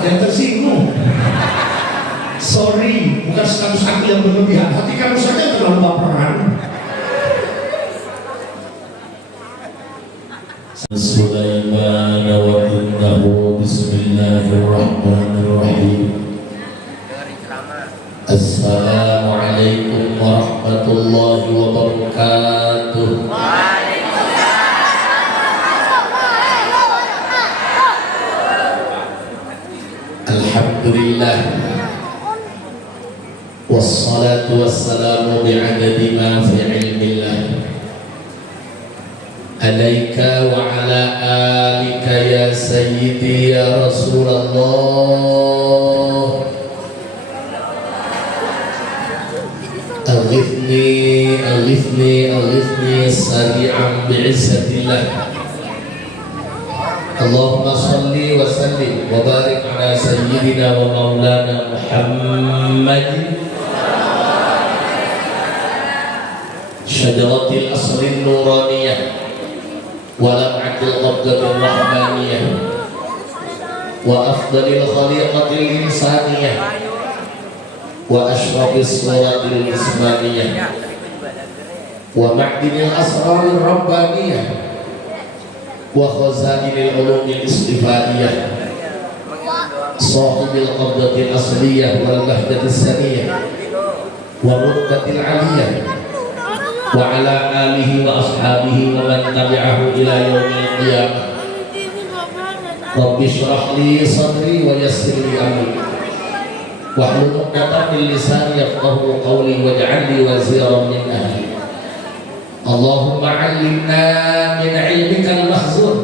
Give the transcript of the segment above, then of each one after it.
ada yang tersinggung. Sorry, bukan status aku yang berlebihan, hati kamu saja yang terlalu baperan. Sulaiman wa innahu bismillahirrahmanirrahim. Assalamualaikum warahmatullahi wabarakatuh. Alhamdulillah, wassalatu wassalamu bi'adadi ma fi ilmillah, alaika wa ala alika ya sayyidi ya Rasulullah. Aghithni sari'an bi'izzatillah. Allahumma salli wa sallim wa barik ala sayyidina wa maulana Muhammad syajaratil asrin nuraniyah wa lam'atil qabdatir rahmaniyah wa afdalil khaliqatil insaniyah wa ashrafis suratil ismaniyah wa ma'dinil asrarir rabbaniyah wa khazainil ulumil istifaiyah sahibil qabdatil asliyah wal bahdatis saniyah wa rutbatil aliyah wa ala alihi wa ashabihi wa man tabi'ahu ila yaumil qiyamah. Rabbi shrah li sadri wa yassir li amri wahlul 'uqdatam min lisani yafqahu qawli waj'al li waziran min ahli. Allahumma 'allimna min 'ilmikal mahzun.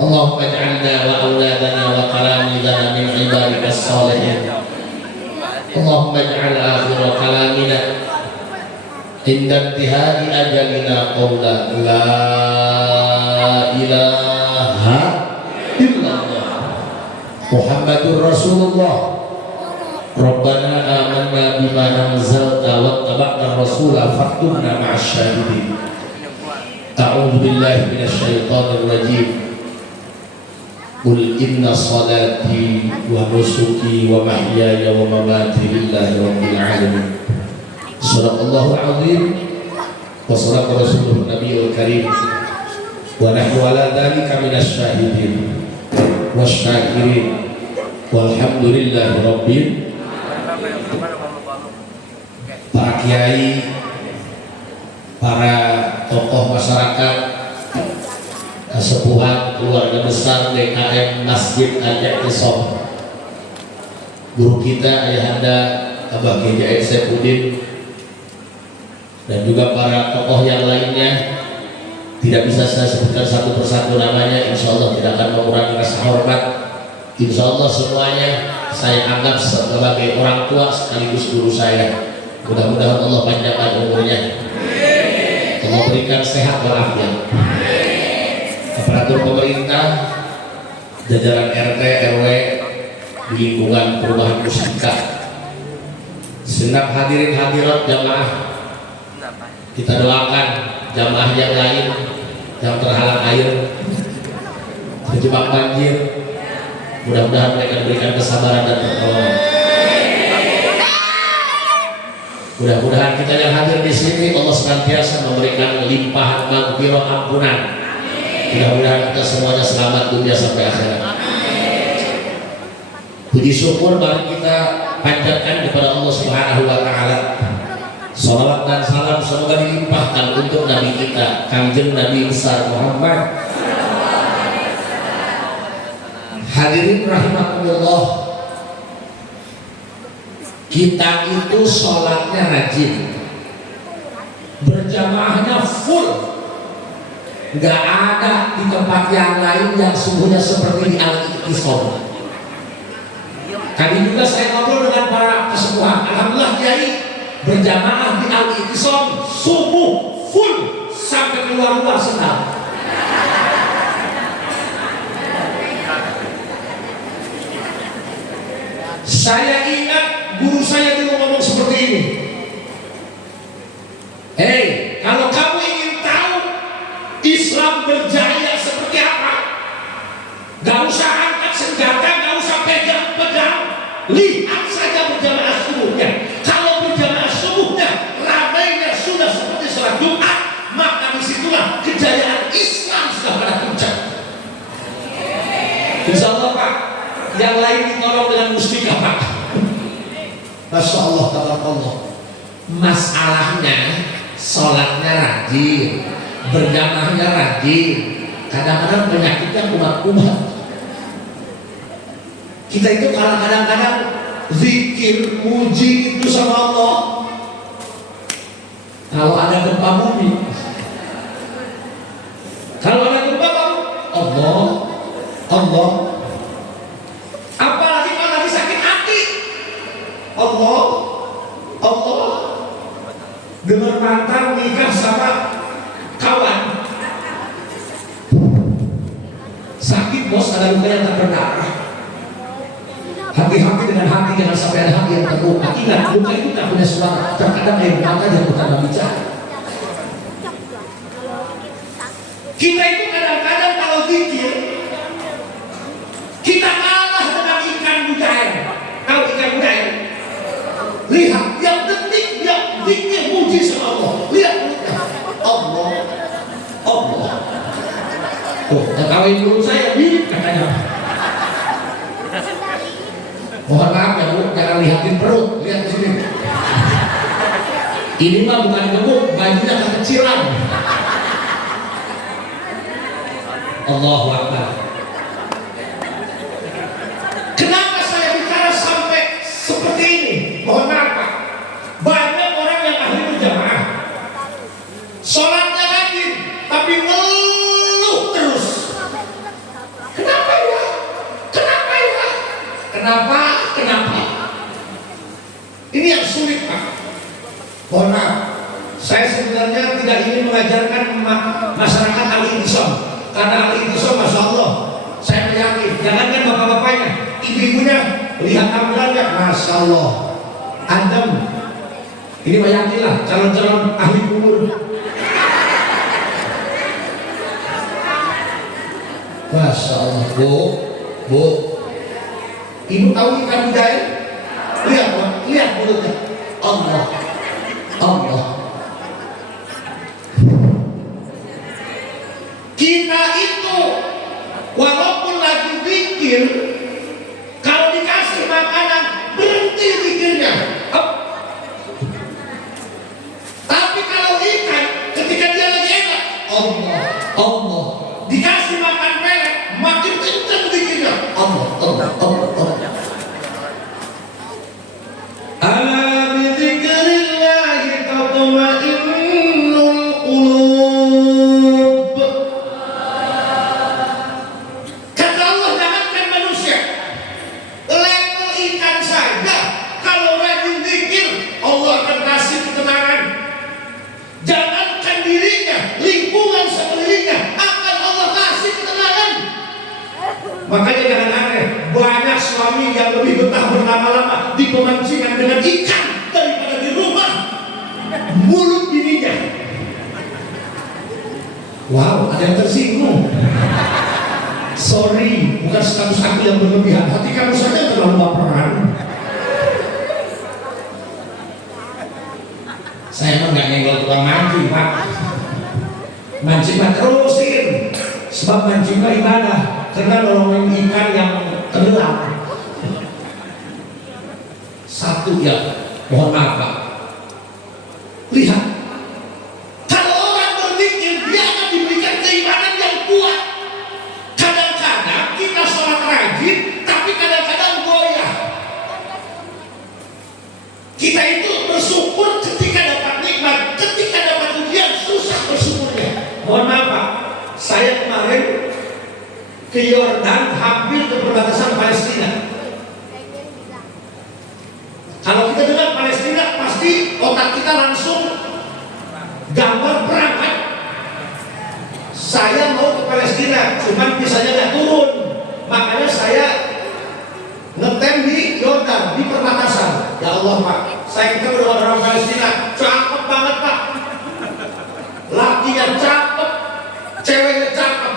Allahumma ij'alna wa auladana wa talamidana min 'ibadikas shalihin. Allahumma ij'al akhir kalamina inda intihai ajalina qawla la ilaha illallah Muhammadur Rasulullah. Rabbana amanna bima anzalta wattaba'na rasula faktubna ma'asy syahidin. A'udzu billahi minasyaitonir rajim. Qul inna salati wa nusuki wa mahyaya wa mamati lillahi rabbil alamin. Shadaqallahul azim wa shadaqa rasuluhun nabiyul karim wa nahnu ala dzalika minasy syahidin wasyakirin walhamdulillahi rabbil. Para kiai, para tokoh masyarakat, kesepuhan keluarga besar DKM Masjid Al-I'tisam, guru kita Ayahanda Abah Kiai Saifuddin, dan juga para tokoh yang lainnya, tidak bisa saya sebutkan satu persatu namanya. Insya Allah tidak akan mengurangi rasa hormat. Insya Allah semuanya saya anggap sebagai orang tua sekaligus guru saya. Mudah-mudahan Allah panjangkan umurnya, Allah berikan sehat walafiat. Aparatur pemerintah, jajaran RT RW di lingkungan perumahan Mustika, segenap hadirin hadirat jamaah, kita doakan jamaah yang lain yang terhalang air, terjebak banjir, mudah-mudahan mereka diberikan kesabaran dan pertolongan. Mudah-mudahan kita yang hadir di sini Allah senantiasa memberikan limpahan maghfirah ampunan. Mudah-mudahan kita semuanya selamat dunia sampai akhirat. Puji syukur mari kita panjatkan kepada Allah Subhanahu wa taala. Salawat dan salam semoga dilimpahkan untuk Nabi kita, Kanjeng Nabi besar Muhammad. Hadirin rahimakumullah. Kita itu sholatnya rajin, berjamaahnya full, nggak ada di tempat yang lain yang sungguhnya seperti di Al-I'tisam. Tadi juga saya ngobrol dengan para kesepuhan, alhamdulillah Kiai berjamaah di Al-I'tisam subuh full sampai keluar senang. Saya ingat guru saya dulu ngomong seperti ini. Hei, kalau kamu ingin tahu Islam berjaya seperti apa, gak usah angkat senjata, gak usah lihat saja berjamaah subuhnya. Kalau berjamaah subuhnya ramainya sudah seperti sholat Jumat, maka disitulah kejayaan Islam sudah pada puncak. Insya Allah Pak, yang lain ditolong dengan mustika Pak. Masya Allah, tabarakallah. Masalahnya sholatnya rajin, berjamaahnya rajin, kadang-kadang penyakitnya kumat-kumat. Kita itu kadang-kadang zikir, muji itu sama Allah. Kalau ada gempa bumi, kalau ada gempa bumi, Allah, Allah. Apalagi kalau lagi sakit hati, Allah, Allah. Dengar mantan nikah sama kawan, sakit bos, ada luka yang tak berdarah. Hati-hati dengan hati, jangan sampai ada hati yang terluka. Ingat, luka itu tak punya suara. Terkadang air mata yang pertama bicara. Kita itu kadang-kadang kalau zikir, kita kalah dengan ikan mujair. Tahu ikan mujair? Lihat, yang detik, yang zikir muji sama Allah. Lihat, Allah, Allah. Oh, ketawain dulu saya, mirip katanya. Mohon maaf ya Bu, jangan lihatin perut, lihat di sini. Ini mah bukan gemuk, bajunya kekecilan. Allahu Akbar. Kenapa saya bicara sampai seperti ini? Mohon maaf Pak, banyak orang yang ahli berjamaah, sholatnya rajin, tapi ngeluh terus. Kenapa ya? Kenapa ya? Kenapa? Kenapa? Ini yang sulit Pak. Mohon maaf, saya sebenarnya tidak ingin mengajarkan masyarakat al-intisam, karena al-intisam Masya Allah, saya yakin, jangankan bapak-bapaknya, ibu-ibunya, lihat tampilannya, Masya Allah, adem. Ini yakinlah calon-calon ahli kubur. Masya Allah, Bu, Bu, ibu tahu ikan mujair? Lihat, lihat mulutnya. Allah, Allah. Kita itu walaupun lagi zikir, kalau dikasih makanan berhenti zikirnya. Tapi kalau ikan, ketika dia lagi enak, Allah, Allah. Dikasih makan pelet, makin kencang zikirnya. Allah, Allah, Allah, Allah. Ala bi dzikrillahi tatma'innul qulub. Kata Allah, jangankan manusia, level ikan saja kalau rajin zikir, Allah akan kasih ketenangan. Jangankan dirinya, lingkungan sekelilingnya akan Allah kasih ketenangan. Makanya jangan aneh, banyak suami yang lebih betah berlama-lama di pemancingan dengan ikan daripada di rumah mulut bininya. Wow, ada yang tersinggung. Sorry, bukan status aku yang berlebihan, hati kamu saja terlalu baperan. Saya emang gak nyenggol tukang mancing Pak. Mancing mah terusin, sebab mancing mah ibadah. Karena nolongin ikan yang tenggelam. Satu ya, mohon maaf Pak. Lihat, kalau orang berzikir, dia akan diberikan keimanan yang kuat. Kadang-kadang kita sholat rajin, tapi kadang-kadang goyah. Kita itu bersyukur ketika dapat nikmat, ketika dapat ujian susah bersyukurnya. Mohon maaf Pak, saya kemarin ke Yordan, hampir ke perbatasan Palestina. Kalau kita dengar Palestina, pasti otak kita langsung gambar perang kan? Saya mau ke Palestina, cuman visanya nggak turun, makanya saya ngetem di Yordan, di perbatasan. Ya Allah Pak, saya ketemu dengan orang Palestina, cakep banget Pak, lakinya cakep, ceweknya cakep.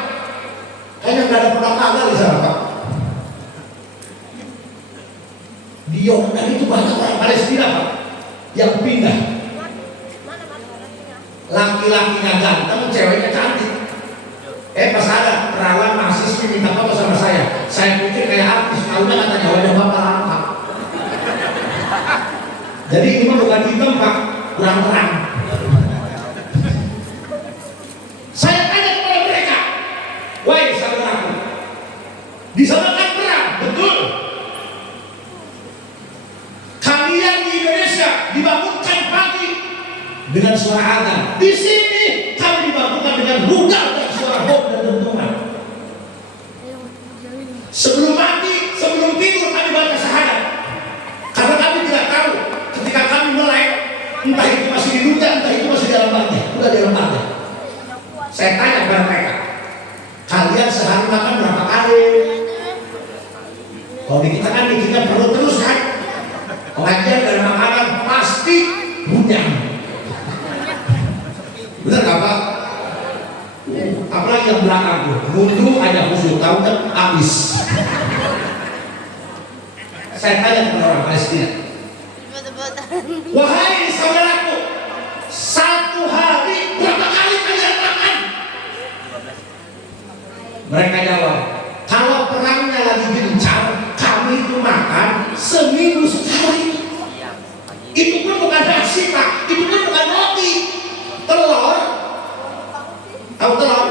Kayaknya nggak ada pernah kalah di sana Pak. Di Yordan itu banyak orang Palestina Pak yang pindah. Laki-lakinya ganteng, ceweknya cantik. Pas ada perawan mahasiswi minta foto sama saya pikir kayak artis, tahunya katanya wajah bapak lengkap. Jadi ini mah bukan hitam Pak, kurang terang. Saya tanya kepada mereka, wahai saudaraku, di sana kan perang, betul? Kalian di Indonesia dibangunkan pagi dengan suara azan. Di sini kami dibangunkan dengan rudal dan suara bom dan dentuman. Sebelum mati, sebelum tidur kami baca syahadat. Karena kami tidak tahu ketika kami melek, entah itu masih di dunia, entah itu masih di dalam badan. Udah di dalam badan. Saya tanya kepada mereka, kalian sehari makan berapa kali? Kalau di kita kan bikinnya perlu terus kan? Pengajian dan makanan pasti runyam. Bener gak Pak? Apalagi yang belakang tuh, mundur aja khusus, tahu kan? Habis. Saya tanya kepada orang Palestina, wahai saudaraku, satu hari berapa kali kalian makan? Mereka jawab, kalau perangnya lagi gencar, kami itu makan seminggu sekali. Itu pun bukan nasi Pak, itu pun bukan roti, telur. Tahu telur?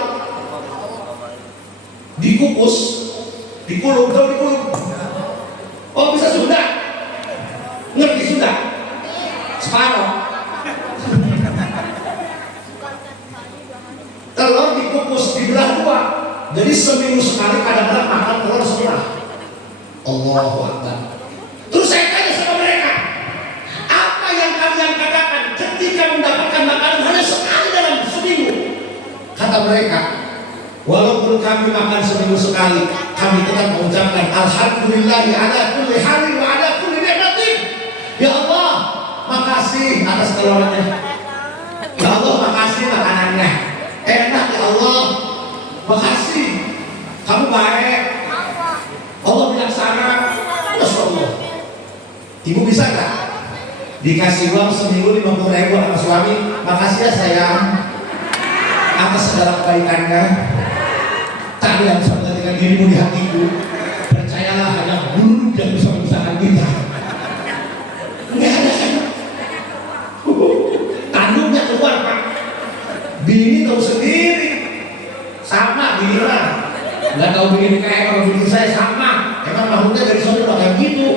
Dikukus, dikulung, tahu dikulung? Oh bisa Sunda? Ngerti Sunda? Separoh. Telur dikukus, dibelah dua. Jadi seminggu sekali kadang-kadang makan telur setengah. Allahu Akbar. Terus saya tanya sama mereka, apa yang kalian katakan ketika mendapatkan makanan hanya sekali dalam seminggu? Kata mereka, walaupun kami makan seminggu sekali, kami tetap mengucapkan alhamdulillahi ala kulli halin wa ala kulli ni'matin. Ya Allah, makasih atas telurnya. Ya Allah, makasih makanannya. Enak ya Allah. Makasih. Kamu baik. Allah bijaksana. Masya Allah. Ibu bisa gak dikasih uang seminggu 50.000 sama suami? Makasih ya sayang atas segala kebaikannya. Tak ada yang bisa menggantikan dirimu di hatiku. Percayalah hanya guru yang bisa memisahkan kita. Nggak ada kan? Tanduknya keluar Pak. Bini tahu sendiri. Sama bini lah. Nggak tahu bini kayak kalau bini saya sama. Emang makhluknya dari sana udah kayak gitu.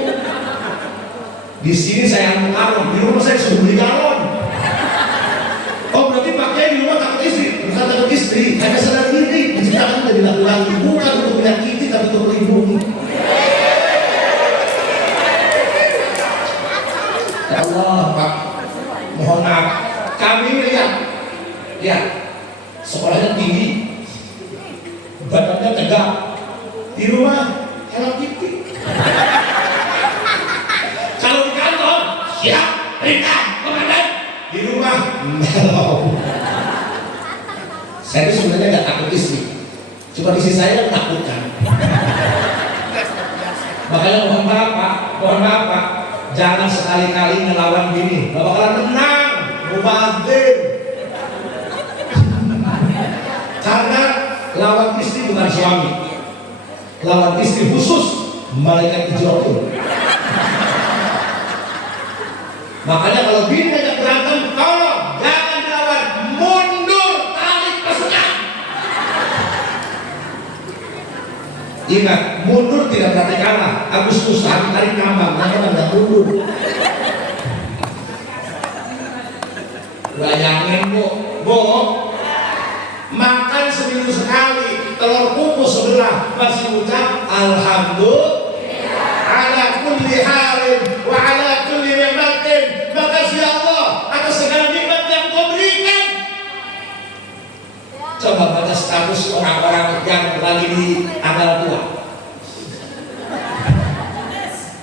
Di sini saya anu galon, di rumah saya sudah beli galon. Oh berarti pakainya di rumah takut istri, bukan takut istri, hanya sadar diri. Diciptakan dari laki-laki, bukan untuk menyakiti tapi untuk melindungi. Ya Allah Pak, mohon maaf. Kami lihat, ya sekolahnya tinggi, badannya tegak, di rumah helm titik. Kalau di kantor, siap, perintah, komandan. Di rumah, mellow. Saya itu sebenarnya nggak takut istri, cuma istri saya menakutkan. Makanya mohon maaf Pak, jangan sekali-kali ngelawan bini, nggak bakalan menang, mubazir. Karena lawan istri bukan suami, lawan istri khusus malaikat Jibril. Makanya kalau bini ngajak berantem, tolong jangan dilawan, mundur, tarik pasukan. Ingat, mundur tidak berarti kalah. Agustus hari tarik kambang, makanya nggak mundur. Bayangin Bu, makan seminggu sekali, telur kukus sebelah masih ucap alhamdulillah ala kulli halin wa ala kulli ni'matin. Makasih Allah atas segala nikmat yang Kau berikan. Coba baca status orang-orang yang lagi di tanggal tua.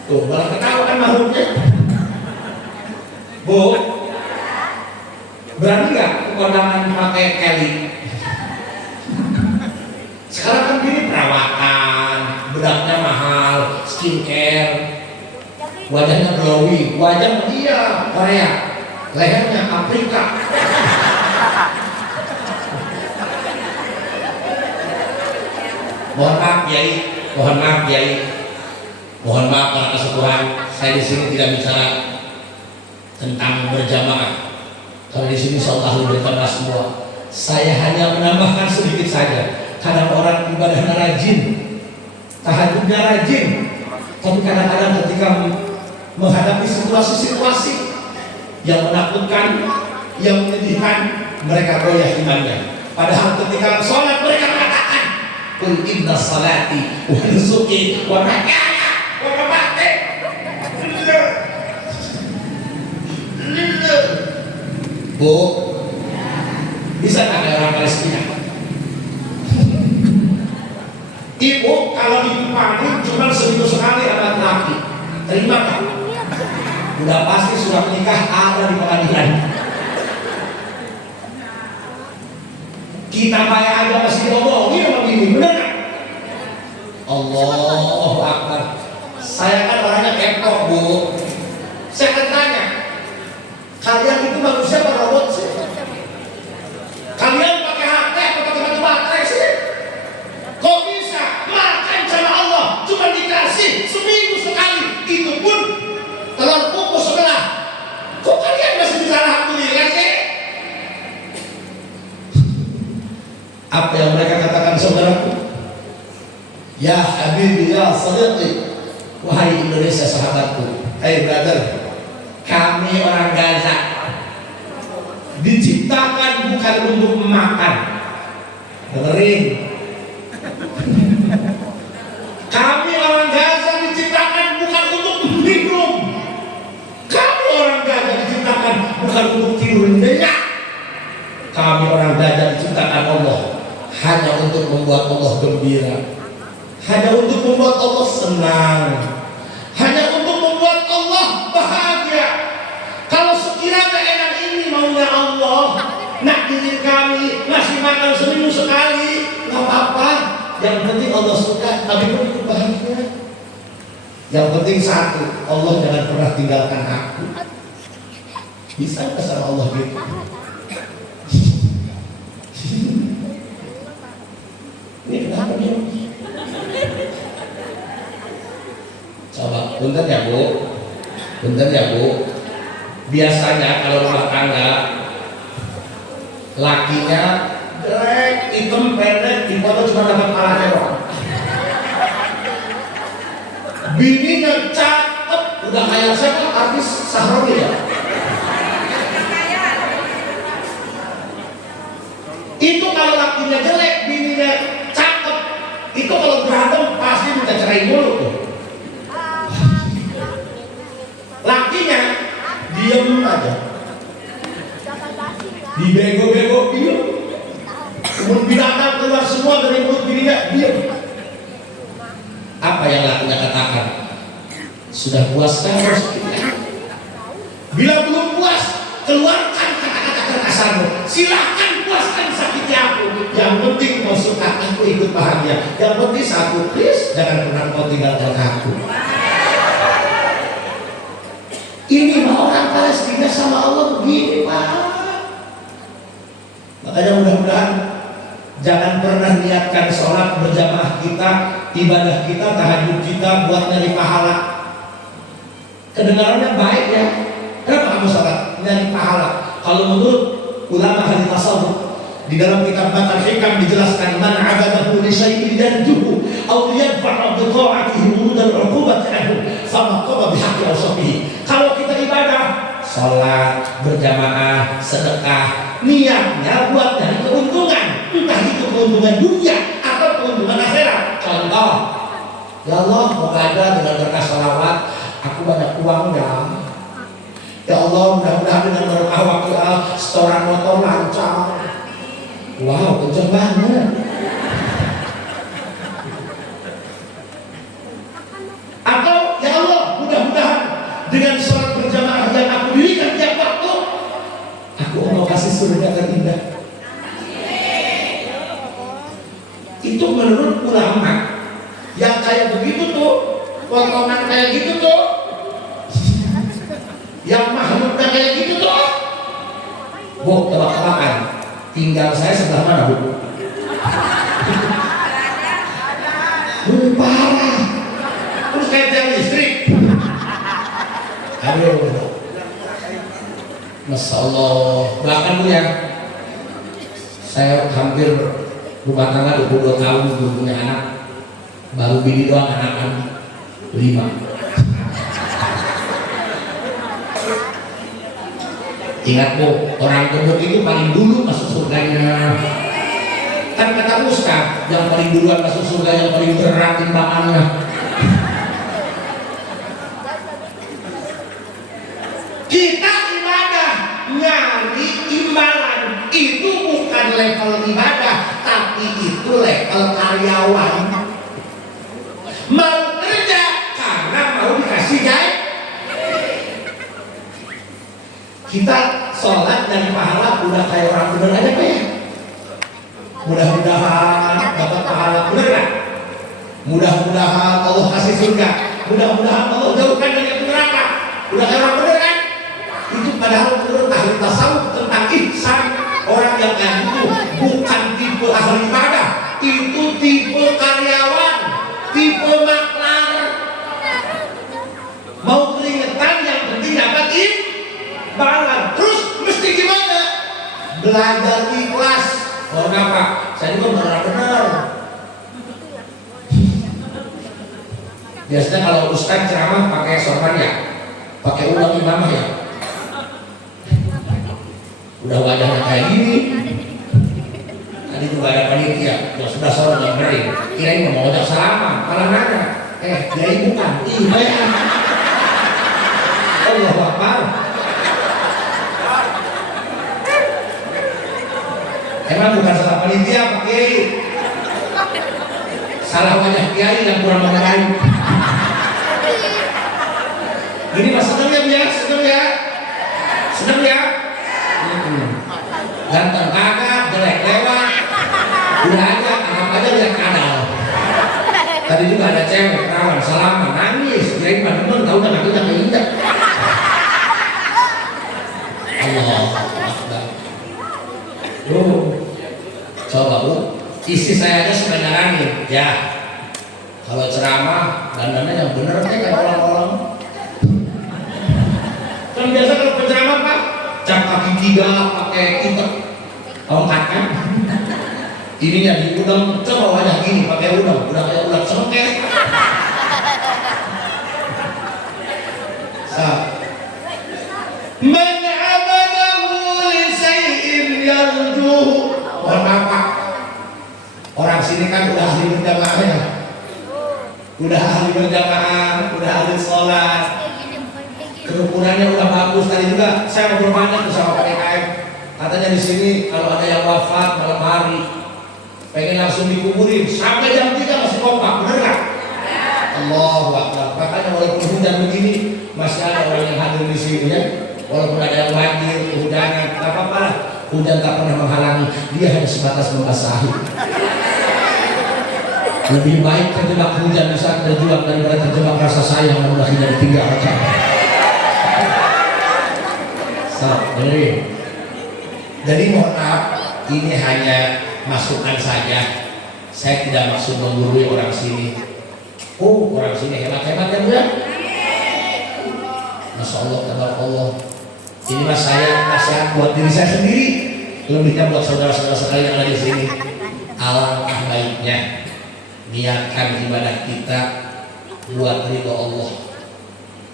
Tuh, malah ketawa kan makhluknya. Bu, berani nggak kondangan pakai Kelly? Sekarang kan gini perawatan, bedaknya mahal, skincare. wajahnya glowing, wajah iya Korea, lehernya Afrika. Mohon maaf Kiai, mohon maaf Kiai, mohon maaf para kesepuhan, saya di sini tidak bicara tentang berjamaah. Kalau di sini insyaallah berjamaah semua. Saya hanya menambahkan sedikit saja. Kadang orang ibadahnya rajin, tahajudnya rajin, tapi kadang-kadang ketika menghadapi situasi-situasi yang menakutkan, yang menyedihkan, mereka goyah imannya. Padahal ketika sholat mereka mengatakan, "Qul inna salati wa nusuki wa mahyaya wa mamati lillah." Bu, bisa tak ada orang Palestina? Ibu kalau dipanggil cuma seminggu sekali akan laki, terima kan? Udah pasti surat nikah ada di pengadilan. Kita kayak aja masih ngomongin sama bini, bener kan? Allahu Akbar. Saya kan orangnya kepo Bu. Saya akan tanya, kalian itu manusia apa robot sih? Kalian pakai HP atau pakai batu baterai sih? Kok bisa makan sama Allah cuma dikasih seminggu sekali, itu pun telur kukus sebelah. Kok kalian masih bisa alhamdulillah sih? Apa yang mereka katakan saudaraku? Ya Habibi, ya Sadiqi, wahai Indonesia sahabatku, hey brother, kami orang Gaza diciptakan bukan untuk makan. Dengerin, kami orang Gaza diciptakan bukan untuk minum. Kami orang Gaza diciptakan bukan untuk tidur nyenyak. Kami orang Gaza diciptakan Allah hanya untuk membuat Allah gembira, hanya untuk membuat Allah senang, hanya untuk membuat Allah bahagia. Kalau sekiranya enak ini maunya Allah, nak diri kami ngasih makan seminggu sekali, nggak apa-apa. Yang penting Allah suka, kami pun ikut bahagia. Yang penting satu, Allah jangan pernah tinggalkan aku. Bisa nggak sama Allah gitu? Ini kenapa nih? Coba, punten ya Bu, punten ya Bu. Biasanya kalau rumah tangga lakinya jelek, hitam, pendek, di foto cuma dapat palanya doang. Bininya cakep, udah kayak siapa artis Sahroni ya. Itu kalau lakinya jelek, bininya cakep, itu kalau berantem pasti minta cerai mulu tuh. Lakinya diem aja, dibego-bego diem, mulut binatang keluar semua dari mulut bininya, diem. Apa yang lakinya katakan? Sudah puaskah bos kita? Bila belum puas, keluarkan kata-kata terkasarmu. Silahkan puaskan sakitnya aku. Yang penting kau suka, aku ikut bahagia. Yang penting satu, please jangan pernah kau tinggalkan aku. Ini mah orang Palestina sama Allah begini Pak. Makanya mudah-mudahan jangan pernah niatkan sholat berjamaah kita, ibadah kita, tahajud kita buat nyari pahala. Kedengarannya baik ya. Kenapa kamu sholat? Nyari pahala. Kalau menurut ulama ahli tasawuf, di dalam kitab Batal Hikam dijelaskan, man abadahu li syai'in yanjuhu aw yadfa'u bi ta'atihi wurudal 'uqubati anhu fama qama bihaqqi awsafihi. Kalau kita ibadah, sholat, berjamaah, sedekah, niatnya buat dari keuntungan, entah itu keuntungan dunia atau keuntungan akhirat. Contoh, ya Allah, moga dengan berkah sholawat aku banyak uang ya. Ya Allah, mudah-mudahan dengan berkah waktu setoran motor lancar. Wow, kenceng banget. Atau ya Allah, mudah-mudahan dengan sholat berjamaah yang aku dirikan tiap waktu, aku mau kasih surga terindah. Itu menurut ulama yang kayak begitu tuh, potongan kayak gitu tuh, Yang makhluknya kayak gitu tuh. Bu, tebak-tebakan. Tinggal saya sebelah mana, Bu? Parah. Terus kayak tiang listrik. Aduh. Masya Allah. Bahkan Bu ya, saya hampir rumah tangga 22 tahun belum punya anak. Baru bini doang anak-anak 5. Ingat Bu, orang gemuk itu paling dulu masuk surganya. Kan kata Ustaz, yang paling duluan masuk surga yang paling berat timbangannya. Kita ibadah nyari imbalan itu bukan level ibadah, tapi itu level karyawan. Mau kerja karena mau dikasih gaji. Kita sholat dan pahala udah kayak orang bener aja Pak ya. Mudah-mudahan dapat pahala, bener gak? Mudah-mudahan Allah kasih surga, mudah-mudahan Allah jauhkan dari neraka. Udah kayak orang bener kan? Itu padahal menurut ahli tasawuf tentang ihsan, orang yang kayak itu bukan tipe ahli ibadah, itu tipe karyawan, tipe maklar. Mau keringetan yang penting dapat imbalan. Terus mesti gimana? Belajar ikhlas. Oh kenapa? Saya juga benar-benar. Biasanya kalau ustaz ceramah pakai sorban ya, pakai ulang imamah ya. Udah wajahnya kayak gini. Tadi juga ada panitia, yang sudah sore nggak beri. Kirain mau ngajak salaman, malah nanya, dia bukan, iya. Allah Akbar. Emang bukan salah panitia Pak Kiai, salah wajah Kiai yang kurang mengenai. Ini mas seneng ya biar seneng ya, seneng ya. Ganteng kagak, jelek lewat, udah aja anggap aja dia kadal. Tadi juga ada cewek kawan salaman nangis, Kiai mah demen tahu nggak aku jangan indah. Allah Akbar. Coba Bu, isi saya aja sebenarnya nih, ya. Kalau ceramah, dandannya yang bener kayak orang-orang. Kan biasa kalau penceramah Pak, cap kaki 3 pakai ikat, tongkat kan? Ininya di udang, coba wajah gini pakai udang, udah kayak ulat sengkeh. Man abadahu li syai'in yarjuhu. Mohon maaf Pak, orang sini kan udah ahli berjamaah ya, udah ahli berjamaah, udah ahli sholat, kerukunannya udah bagus. Tadi juga saya ngobrol banyak bersama Pak DKM, katanya di sini kalau ada yang wafat malam hari pengen langsung dikuburin sampai jam 3 masih kompak, bener nggak? Allahu Akbar. Makanya walaupun hujan begini masih ada orang yang hadir di sini ya, walaupun ada yang banjir, kehujanan, nggak apa-apa lah. Hujan tak pernah menghalangi, dia hanya sebatas membasahi. Lebih baik terjebak hujan di saat berjuang daripada terjebak rasa sayang yang mudah tidak ditinggalkan. Dengerin. Jadi mohon maaf, ini hanya masukan saja. Saya tidak maksud menggurui orang sini. Oh, orang sini hebat-hebat kan ya? Masya Allah, tabarakallah. Ini mas saya nasihat buat diri saya sendiri, lebihnya buat saudara-saudara sekalian yang ada di sini. Alangkah baiknya niatkan ibadah kita buat ridho Allah.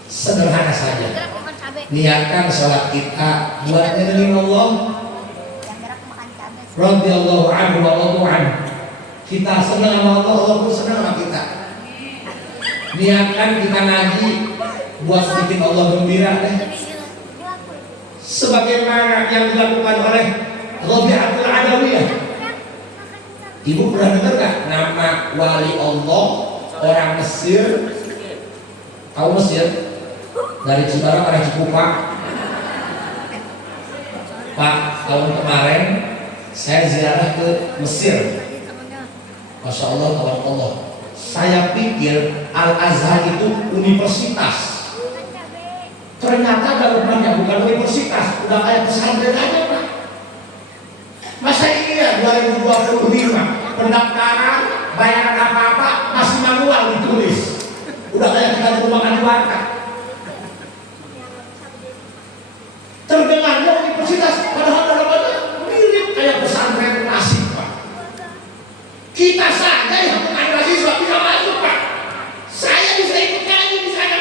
Sederhana saja. Niatkan sholat kita buat ridho Allah. Radhiyallahu anhu wa radu anhu. Kita senang sama Allah, Allah pun senang sama kita. Niatkan kita ngaji buat bikin Allah gembira deh. Sebagaimana yang dilakukan oleh Rabi'atul Adawiyah. Ibu pernah dengar gak nama wali Allah orang Mesir? Tahu Mesir? Dari Cibarang arah Cikupa. Pak, tahun kemarin saya ziarah ke Mesir. Masya Allah, tabarakallah. Saya pikir Al Azhar itu universitas. Ternyata dalamannya bukan universitas, udah kayak pesantren aja Pak. Masa iya 2025 pendaftaran bayaran apa-apa masih manual ditulis, udah kayak kita di rumah di warga. Terdengarnya universitas, padahal dalamannya mirip kayak pesantren klasik Pak. Kita saja yang bukan mahasiswa bisa masuk Pak. Saya bisa ikut ngaji di sana.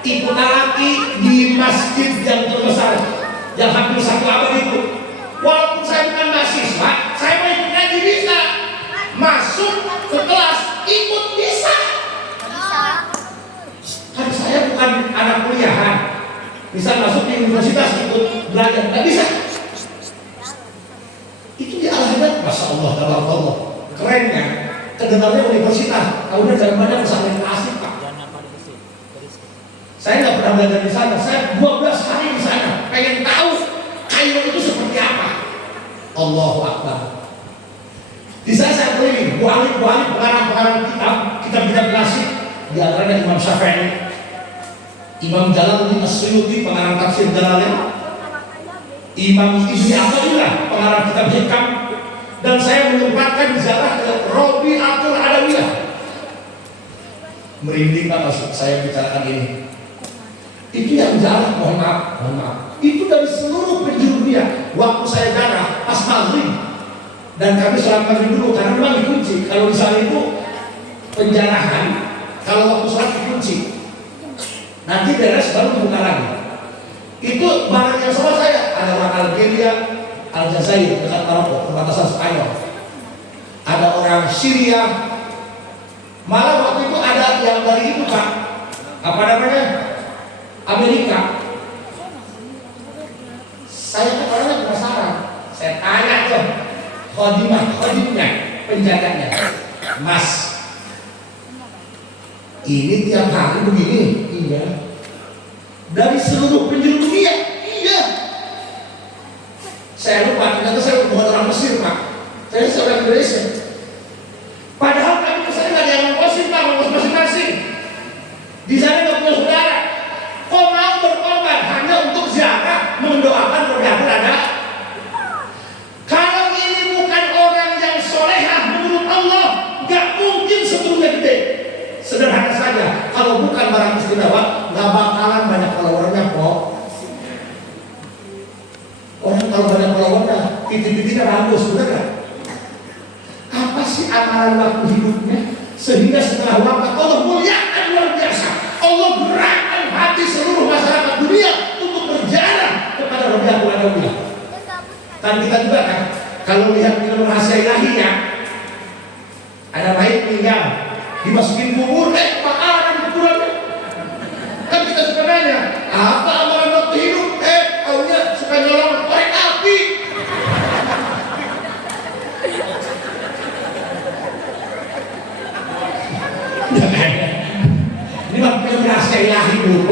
Ikut lagi di masjid yang terbesar yang hampir 1 abad itu. Walaupun saya bukan mahasiswa, saya mau ikut ngaji bisa. Masuk ke kelas ikut bisa. Kan saya bukan anak kuliahan, bisa masuk di universitas ikut belajar, nggak bisa. Itu di Al-Hadad, masya Allah, tabarakallah. Kerennya, kedengarnya universitas, kemudian dalam banyak pesantren asik Pak. Saya nggak pernah belajar di sana, saya 12 hari di sana, pengen tahu Kairo itu seperti apa. Allahu Akbar. Di sana saya keliling, bualik-bualik pengarang-pengarang kitab-kitab klasik, di antaranya Imam Syafi'i, Imam Jalaluddin As-Suyuti, pengarang tafsir Jalalain, Imam Ibnu Athaillah, pengarang kitab Hikam, dan saya menyempatkan ziarah ke Rabi'atul Adawiyah. Merinding Pak maksud saya bicarakan ini. Itu yang ziarah, mohon maaf. Itu dari seluruh penjuru dunia. Waktu saya ziarah pas maghrib, dan kami sholat maghrib dulu karena memang dikunci. Kalau di sana itu penjarahan, kalau waktu sholat dikunci. Nanti beres baru buka lagi. Itu barang yang sama saya. Ada orang Algeria, Aljazair dekat Maroko, perbatasan Spanyol. Ada orang Syria. Malah waktu itu ada yang dari itu Pak, apa namanya, Amerika. Saya kan orangnya penasaran. Saya tanya tuh khodimnya, penjaganya, Mas, ini tiap hari begini? Iya. Dari seluruh penjuru dunia? Iya. Saya lupa, ternyata saya bukan orang Mesir Pak. Saya seorang Indonesia. Padahal kami kesana nggak ada yang ngongkosin Pak, ngongkos masing-masing. Di sana nggak punya saudara. Kok mau berkorban hanya untuk ziarah mendoakan Rabi'atul Adawiyah? Kalau ini bukan orang yang solehah menurut Allah, nggak mungkin seterusnya gede. Sederhana saja, kalau bukan barang istimewa, nggak bakalan banyak followernya kok. Orang kalau banyak followernya, titik-titiknya bagus, benar nggak? Apa sih amalan waktu hidupnya sehingga setelah wafat Allah muliakan luar biasa? Allah gerakkan hati seluruh masyarakat dunia untuk berjalan kepada Rabi'atul Adawiyah. Kan kita juga kan, kalau lihat film Rahasia Ilahi ya, ada baik meninggal, dimasukin kubur, Pak ada di kuburannya. Kan kita suka nanya, apa amalan waktu hidup? Aunya suka nyolong korek api. Ini mah film Rahasia Ilahi dulu.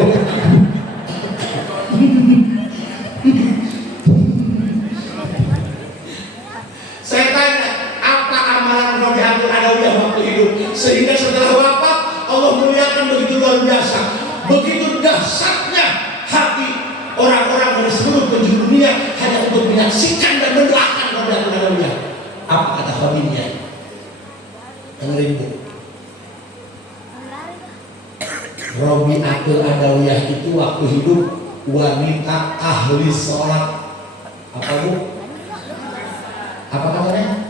Saya tanya, apa amalan Rabi'atul Adawiyah waktu hidup sehingga setelah wafat Allah muliakan begitu luar biasa, begitu dahsyatnya hati orang-orang dari seluruh penjuru dunia hanya untuk menyaksikan dan mendoakan Rabi'atul Adawiyah. Apa kata khadimnya? Dengerin Bu. Rabi'atul Adawiyah itu waktu hidup wanita ahli sholat. Apa Bu? Apa katanya?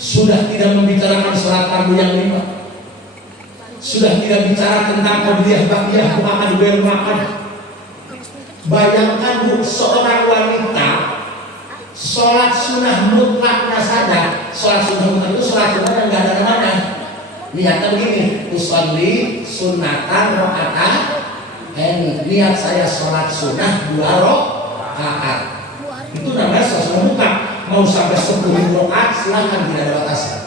Sudah tidak membicarakan sholat fardu yang 5, sudah tidak bicara tentang qabliyah ba'diyah, makan ber makan. Bayangkan Bu, seorang wanita sholat sunnah mutlaknya saja. Sholat sunnah mutlak itu sholat sunnah yang nggak ada namanya. Niatnya begini, usolli sunnatan rakaat. Niat saya sholat sunnah 2 rakaat. Itu namanya sholat sunnah mutlak. Mau sampai 10.000 rakaat silahkan, tidak ada batasan.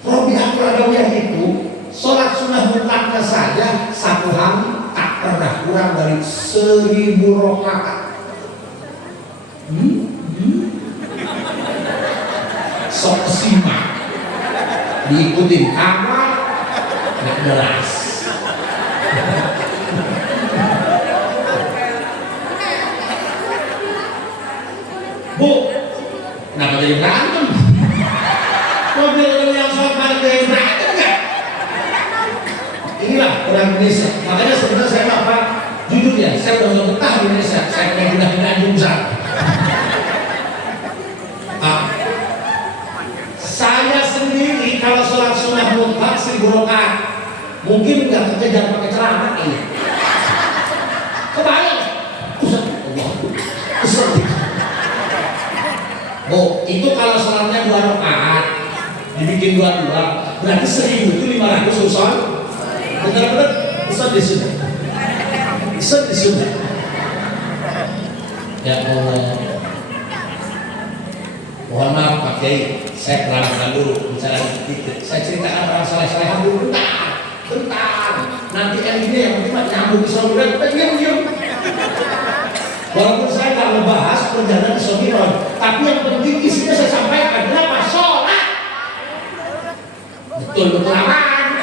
Rabi'atul Adawiyah itu sholat sunnah mutlaknya saja 1 hari tak pernah kurang dari 1.000 rakaat. Sok simak, diikutin kamar nggak jelas. Bu, kenapa jadi berantem? Mobil yang sholat malam jadi berantem nggak? Inilah orang Indonesia. Makanya sebenarnya saya apa? Jujur ya, saya udah betah di Indonesia. Saya pengen pindah-pindah jurusan. Saya sendiri kalau sholat sunnah mutlak 1000 rakaat mungkin nggak kekejar pakai celana ini. Kebayang? Ustaz. Oh, itu kalau sholatnya 2 rakaat dibikin 2 berarti 1000 itu 500 Ustaz. Benar-benar Ustaz di sini. Ustaz di sini. Ya Allah. Mohon maaf Pak Kiai, saya pelan-pelan dulu bicara sedikit. Saya ceritakan orang saleh-salehan dulu, bentar. Nanti ini yang penting nyambung ke Sobiron, kita diam. Walaupun saya nggak membahas perjalanan ke Sobiron, tapi yang penting isinya saya sampaikan kenapa sholat. Betul aman.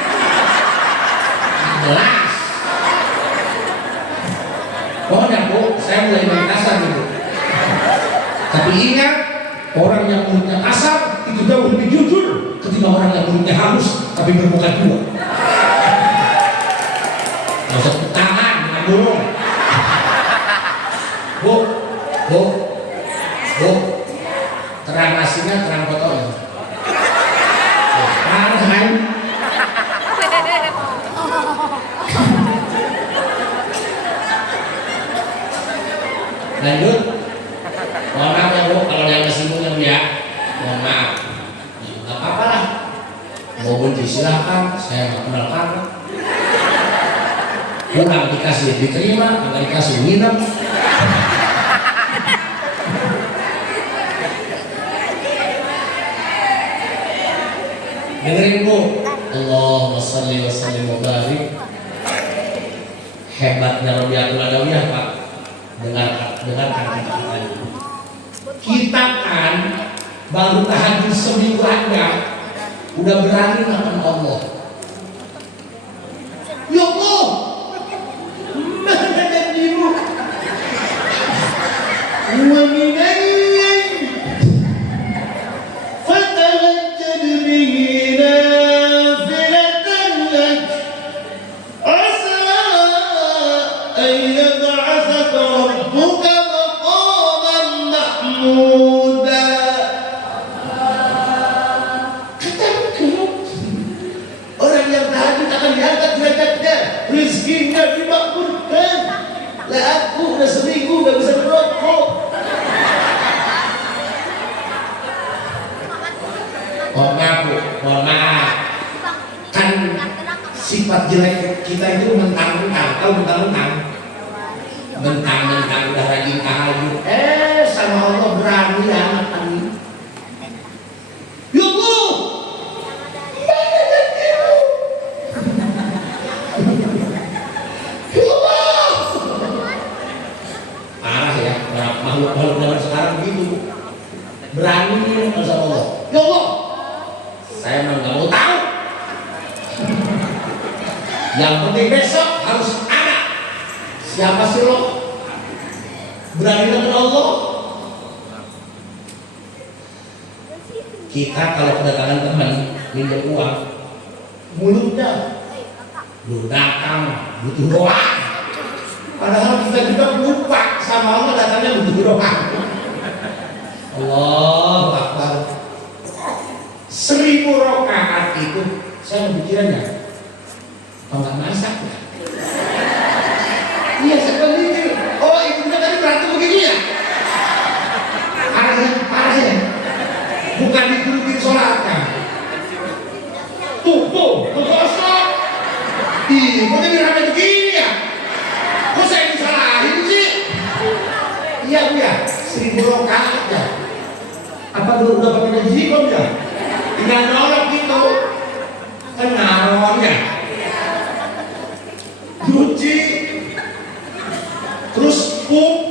Jelas. Mohon ya Bu, saya mulai main kasar dulu. Tapi ingat, orang yang mulutnya kasar itu jauh lebih jujur ketika orang yang mulutnya halus tapi bermuka 2. Nggak usah tangan, nggak dorong. Bu, terang nasinya, terang fotonya. Parah kan? Lanjut. Mohon maaf ya Bu, kalau yang kesinggungan ya, mohon maaf. Nggak apa-apa lah. Mau benci silahkan, saya nggak kenal kamu. Kurang dikasih diterima, nggak dikasih minum. Dengerin Bu, Allahumma sholli wa sallim wa barik. Hebatnya Robiatul Adawiyah Pak. Dengarkan kita ini. Kita kan baru tahajud seminggu aja udah berani makan Allah. Ya Allah, mana janjimu? Wa minal fatahajjad bihi nafilatan lak asa an yab'athaka rabbuka maqaman mahmuda. Orang yang tahajud akan diangkat derajatnya, rezekinya dimakmurkan. Lah aku udah seminggu gak bisa merokok. Mohon maaf. Kan sifat jelek kita itu mentang-mentang, tahu mentang-mentang udah rajin tahajud. Sama Allah berani amat kami. Ya Allah, mana janjimu? Ya Allah. Parah ya, makhluk zaman sekarang begitu. Berani sama Allah. Ya Allah, saya memang nggak mau tahu. Yang penting besok harus ada. Siapa sih lo? Berani dengan Allah. Kita kalau kedatangan teman minjem uang, mulutnya lu datang butuh doa. Padahal kita juga lupa sama Allah datangnya butuh doa. Allahu Akbar. 1000 rakaat itu saya berpikirnya apa nggak masak ya? Iya saya mikir, oh ibunya tadi berantem begitu ya? Parah ya? Bukan diturutin sholatnya. Tuh, kosong. Ih, kok jadi rame begini ya? Kok saya disalahin sih? Iya Bu ya, 1000 rakaat ya. Apa udah pakai baju hitam ya? Tinggal nolok gitu. Kan naronnya. Cuci. Terus pup.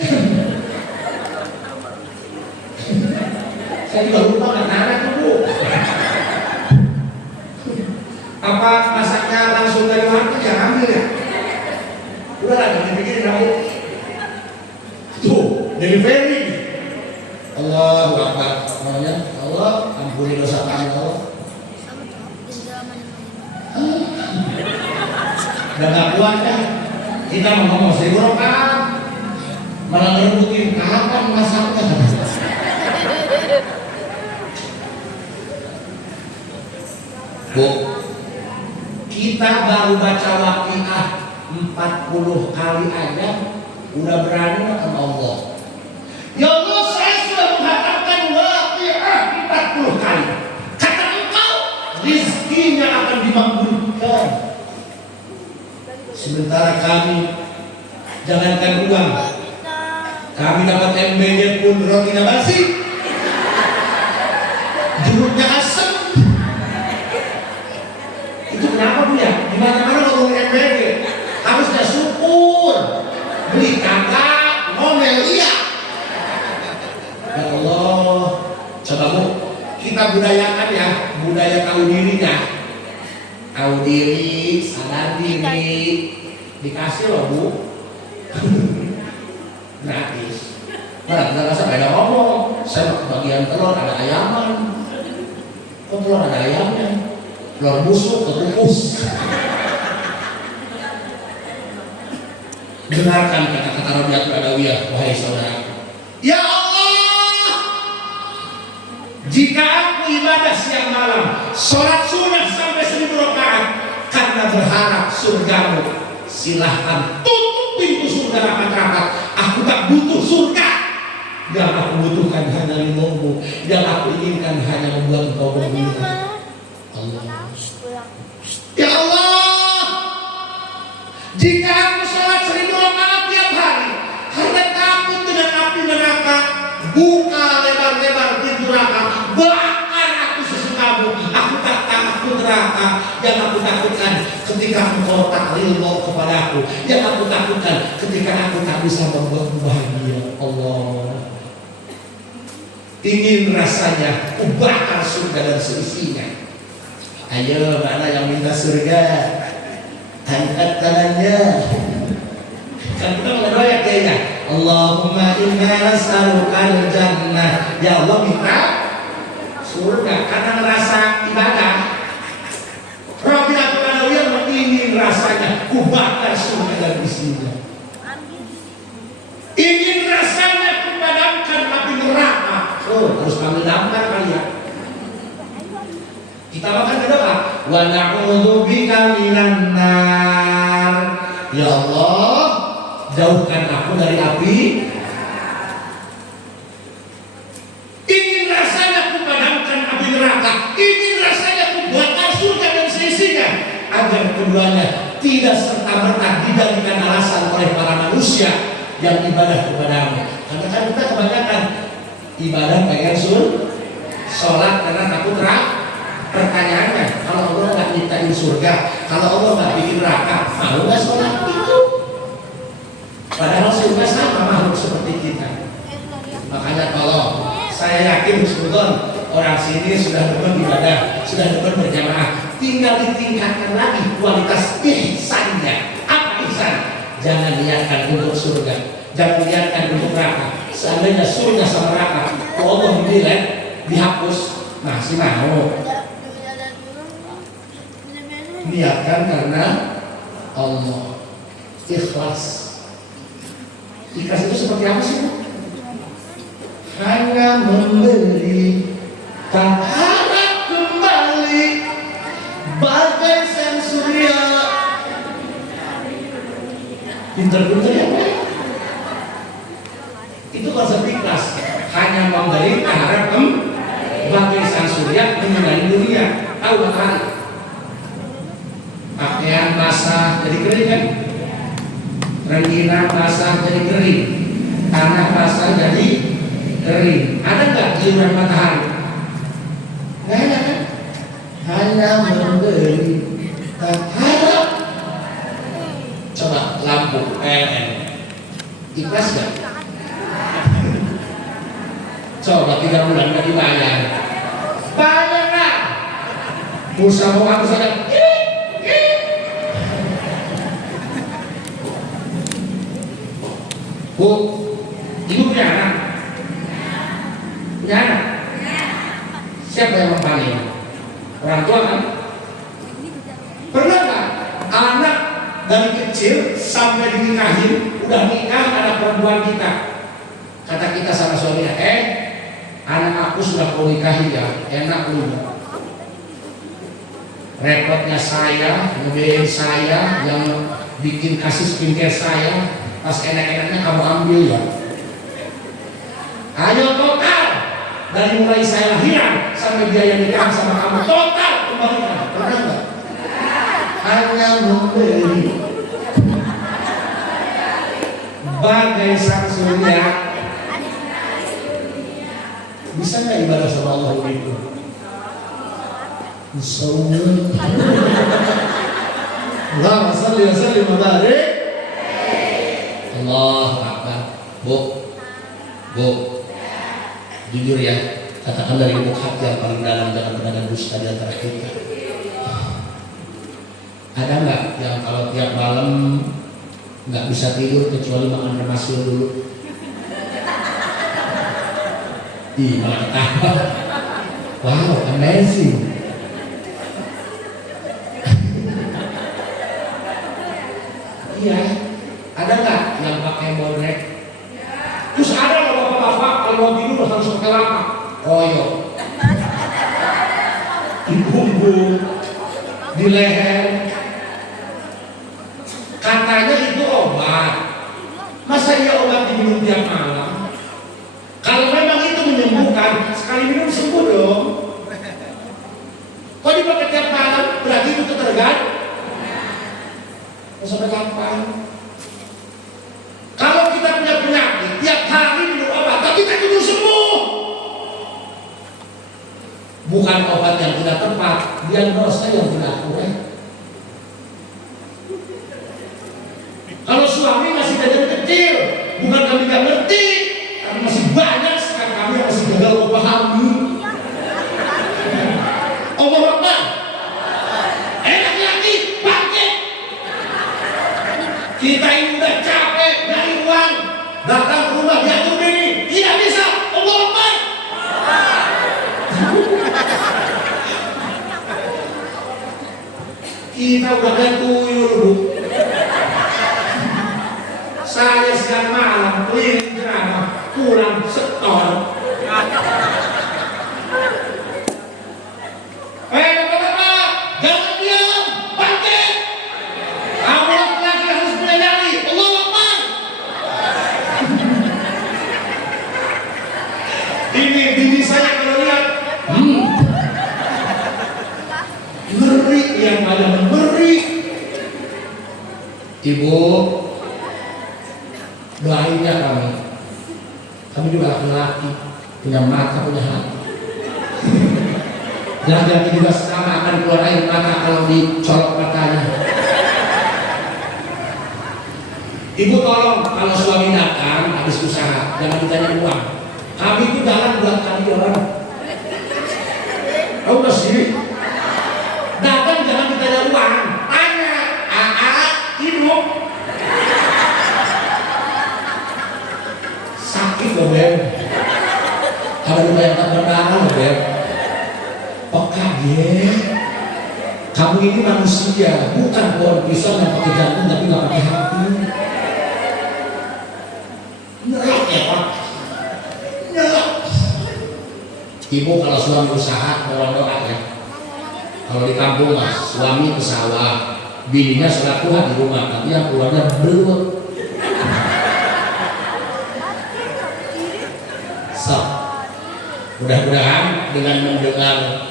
Saya juga lupa anak-anak Bu. Apa masaknya langsung dari warung ya ambil ya? Udah lah, jangan dipikirin aku. Tuh, delivery. Allahu Akbar. Namanya Allah ampuni dosa kami Allah. Dan gak kuat kan kita ngomong 1000 rakaat malah ngerebutin kapan masaknya. Bu, kita baru baca Waqiah 40 kali aja udah berani sama Allah. Ya Allah, saya sudah mengatakan Waqiah 40 kali. Kata engkau rizkinya akan dimakbulkan. Sementara kami jangankan uang, kami dapat MBJ pun rotinya basi, jeruknya asam. Itu kenapa Bu ya? Dimana-mana ngomongin MBJ harusnya syukur, beli kagak, ngomel iya. Ya Allah, coba Bu, kita budayakan ya, budaya tahu dirinya. Tahu diri, sadar diri, dikasih loh Bu. Gratis. Benar-benar rasa beda ngomong. Saya bagian telur ada ayaman. Kok telur ada ayamnya? Telur busuk kekukus. Dengarkan kata-kata Rabiatul Adawiyah, wahai saudara. Ya Allah, jika aku ibadah siang malam, sholat sunnah sampai 1000 rakaat karena berharap surgamu, silahkan tutup pintu surga rapat-rapat. Aku tak butuh surga. Yang aku butuhkan hanya ridhomu. Yang aku inginkan hanya membuat engkau bergembira. Allah. Ya Allah, jika aku sholat 1000 rakaat tiap hari karena takut dengan api neraka, buka lebar-lebar pintu neraka, bakar aku sesukamu. Aku tak takut neraka. Yang aku takutkan ketika engkau tak ridho kepadaku. Yang aku takutkan ketika aku tak bisa membuatmu bahagia. Allah, ingin rasanya ku bakar surga dan seisinya. Ayo, mana yang minta surga? Angkat tangannya. Kan kita berdoa ya kayaknya. Allahumma inna nas'alukal jannah. Ya Allah, minta surga karena merasa ibadah. Rabiatul Adawiyah ingin rasanya ku bakar surga dan isinya. Ingin rasanya ku padamkan api neraka. Oh, harus kami damkar kali ya. Kita makan berdoa. Wa na'udzubika minan nar. Ya Allah, jauhkan aku dari api. Ingin rasanya ku padamkan api neraka. Ingin rasanya ku bakar surga dan seisinya, agar keduanya tidak serta-merta dijadikan alasan oleh para manusia yang ibadah kepadamu. Karena kan kita kebanyakan ibadah pengen sholat karena takut neraka. Pertanyaannya, kalau Allah nggak mintain surga, kalau Allah nggak bikin neraka, mau nggak sholat itu? Padahal surga sama makhluk seperti kita. Makanya kalau saya yakin sebetulnya orang sini sudah demen ibadah, sudah demen berjamaah, tinggal ditingkatkan lagi kualitas ihsannya. Apa ihsan? Jangan niatkan untuk surga, jangan niatkan untuk neraka. Seandainya surga sama neraka, Allah menilai dihapus, masih mau. Niatkan karena Allah, ikhlas. Ikhlas itu seperti apa sih? Hanya memberi, tak harap kembali, bagai sang surya. Pinter-pinter ya Pak? Itu konsep ikhlas. Hanya memberi, tak harap kembali, bagai sang surya menyinari dunia. Tahu matahari? Pakaian basah jadi kering kan? Rengginang basah jadi kering, tanah basah jadi kering. Ada nggak jiran matahari? Nggak ada kan? Hanya memberi, tak harap. Coba lampu PLN, ikhlas nggak? Coba 3 bulan nggak dibayar, bayar lah. Musa mau aku saja. Bu, ibu punya anak? Siapa yang paling? Orang tua kan? Pernah nggak anak dari kecil sampai dinikahin, udah nikah anak perempuan kita, kata kita sama suaminya, anak aku sudah kau nikahi ya, enak lu. Repotnya saya, ngebiayain saya, yang bikin kasih skincare saya, pas enak-enaknya kamu ambil ya. Ayo total, dari mulai saya lahiran sampai biaya nikah sama kamu total kembalikan. Pernah nggak? Hanya memberi bagai sang surya. Bisa nggak ibadah sama Allah begitu? Bisa. Allahumma shalli wa sallim wa barik. Allahu Akbar. Bu, jujur ya, katakan dari lubuk hati yang paling dalam, jangan pernah dusta di antara kita. Ada nggak yang kalau tiap malam nggak bisa tidur kecuali makan remasil dulu? Ih, malah ketawa. Wow, amazing. Iya, ada nggak yang pakai bodrek? Terus ada nggak bapak-bapak kalau mau tidur harus pakai lapak? Koyo, di punggung, di leher. Katanya itu obat. Masa iya obat diminum tiap malam? Kalau memang itu menyembuhkan, sekali minum sembuh dong. Kok dipakai tiap malam? Berarti itu ketergantungan. Sampai kapan? Kalau kita punya penyakit, tiap hari minum obat, tapi kita kudu sembuh. Bukan obat yang tidak tepat, diagnosa yang tidak akurat. Kalau suami masih dari kecil, bukan kami nggak ngerti, karena masih banyak sekarang kami yang masih gagal memahami. Allah Akbar. Laki-laki bangkit. Kita ini udah capek dari uang, datang ke rumah diatur bini, tidak bisa. Allah Akbar. Kita udah kayak tuyul, Bu. Saya siang malam keliling ceramah, pulang setor. Bapak-bapak, jangan diam, bangkit. Kamu laki-laki harus punya nyali. Allah Akbar. Ini bini saya kalau lihat, ngeri yang banyak memberi. Ibu, doainnya kami juga laki-laki, punya mata, punya hati. Laki-laki juga sama akan keluar air mata kalau dicolok matanya. Ibu tolong kalau suami datang habis usaha, jangan ditanya uang. Kami itu jalan buat kami orang. Tahu nggak sih? Datang jangan ditanya uang, tanya, hidup. Sakit loh Beb, ada luka yang tak berdarah loh Beb. Peka ya, kamu ini manusia, bukan pohon pisang yang pakai jantung tapi nggak pakai hati. Nyerah ya Pak, nyerah. Ibu kalau suami usaha doa ya. Kalau di kampung mas, suami ke sawah, bininya sholat Tuhan di rumah, tapi yang keluarnya belut. So, mudah-mudahan dengan mendengar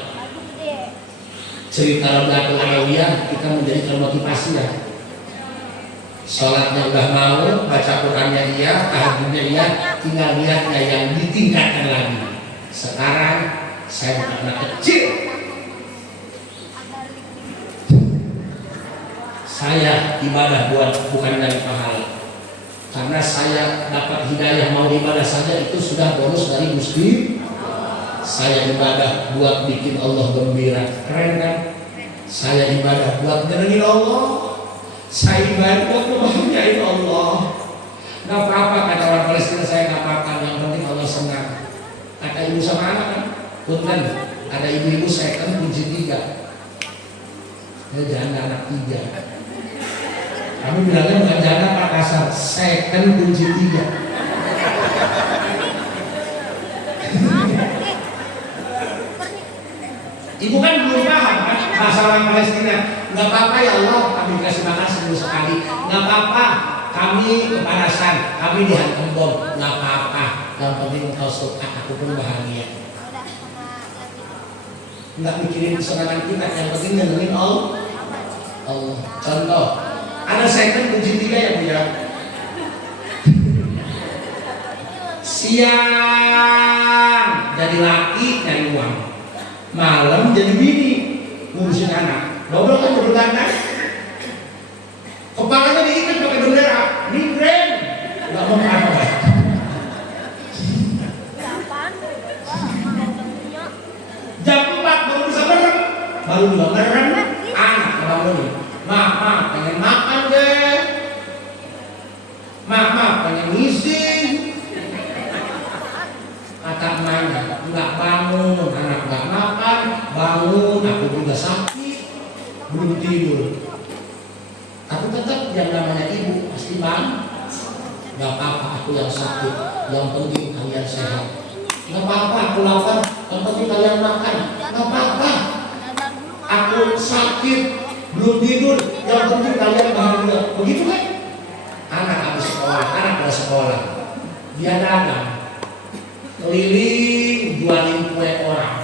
cerita Raudatul Adawiyah kita menjadi termotivasi ya. Sholatnya udah mau, baca Qurannya iya, tahajudnya iya, tinggal niatnya yang ditingkatkan lagi. Sekarang saya bukan anak kecil, saya ibadah bukan dari pahala. Karena saya dapat hidayah mau ibadah saja itu sudah bonus dari Gusti. Saya ibadah buat bikin Allah gembira, keren kan? Saya ibadah buat nyenengin Allah. Saya ibadah buat membahagiain Allah. Gak apa-apa kata orang Palestina, saya gak apa-apa, yang penting Allah senang. Kata ibu sama anak kan, punten, ada ibu-ibu second kunci 3. Ya janda anak 3. Kami bilangnya bukan janda Pak kasar, second kunci 3. Ibu kan belum paham kan bahasa orang Palestina. Nggak apa-apa ya Allah, kami kasih makan seminggu sekali. Nggak apa-apa, kami kepanasan, kami dihantam bom. Nggak apa-apa, yang penting engkau suka, aku pun bahagia. Nggak mikirin kesenangan kita, yang penting dengerin Allah. Contoh, ada second kunci 3 ya Bu ya. Siang jadi laki nyari uang, malam jadi bini ngurusin anak. Double kan berulang kan? Kepalanya diikat pakai bendera, migren, nggak mau apa. Jam 4 baru bisa merem, baru juga merem. Anak bangun, mak pengen makan deh, mak pengen ngisi. Kata emaknya, nggak bangun, anak nggak makan, bangun, aku juga sakit, belum tidur. Tapi tetap yang namanya ibu pasti bang, nggak apa-apa aku yang sakit, yang penting kalian sehat. Nggak apa-apa aku lapar, yang penting kalian makan. Nggak apa-apa aku sakit, belum tidur, yang penting kalian bahagia. Begitu kan? Anak habis sekolah, anak udah sekolah, dia dagang, keliling jualin kue orang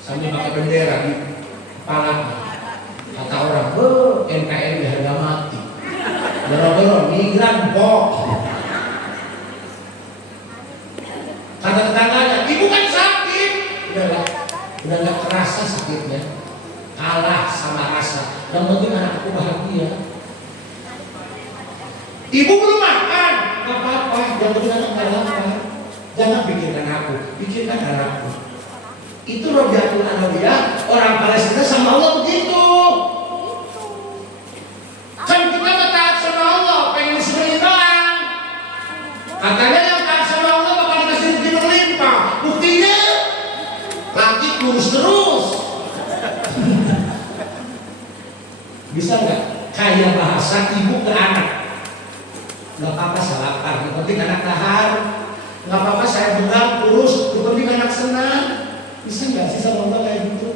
sambil pakai bendera di kepalanya. Kata orang, NKRI harga mati, dorong migran kok. Kata tetangganya, ibu kan sakit, udah gak terasa sakitnya, kalah sama rasa. Yang penting anakku bahagia. Ibu belum makan, gak apa-apa, yang penting anak gak lapar. Jangan pikirkan aku, pikirkan anakku. Itu Robiatul Adawiyah, orang Palestina sama Allah begitu. Kan kita taat sama Allah, pengen disembelih doang. Katanya yang taat sama Allah bakal dikasih rezeki berlimpah. Buktinya laki kurus terus. Bisa nggak kayak bahasa ibu ke anak? Nggak apa-apa saya lapar, yang penting anak tahan. Nggak apa-apa saya begal kurus, yang penting anak senang. Bisa nggak sih sama Allah kayak gitu?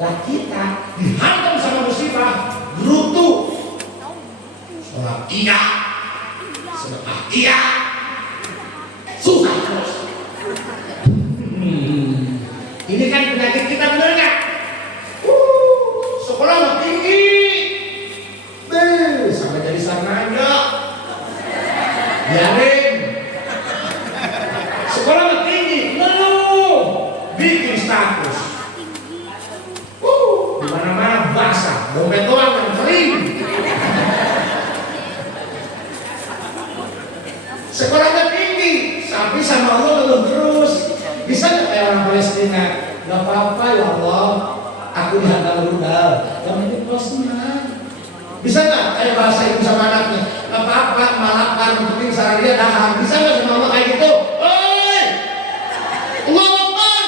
Lah kita dihantam sama musibah, gerutu, sholat iya, sedekah iya, susah terus. Ini kan penyakit kita, bener nggak? Sekolah nggak tinggi, sampai jadi sarjana, biarin. Sekolah nggak tinggi, bikin status, di mana-mana basah, dompet doang yang kering. Sekolahnya tinggi, tapi sama Allah belum terus. Bisa nggak kayak orang Palestina? Gak apa-apa ya Allah, aku dihantar rudal, yang penting kau senang. Bisa nggak kayak bahasa ibu sama anaknya? Gak apa-apa, malapar, yang penting sarang dia dahar. Bisa nggak sama Allah kayak gitu? Allah Akbar.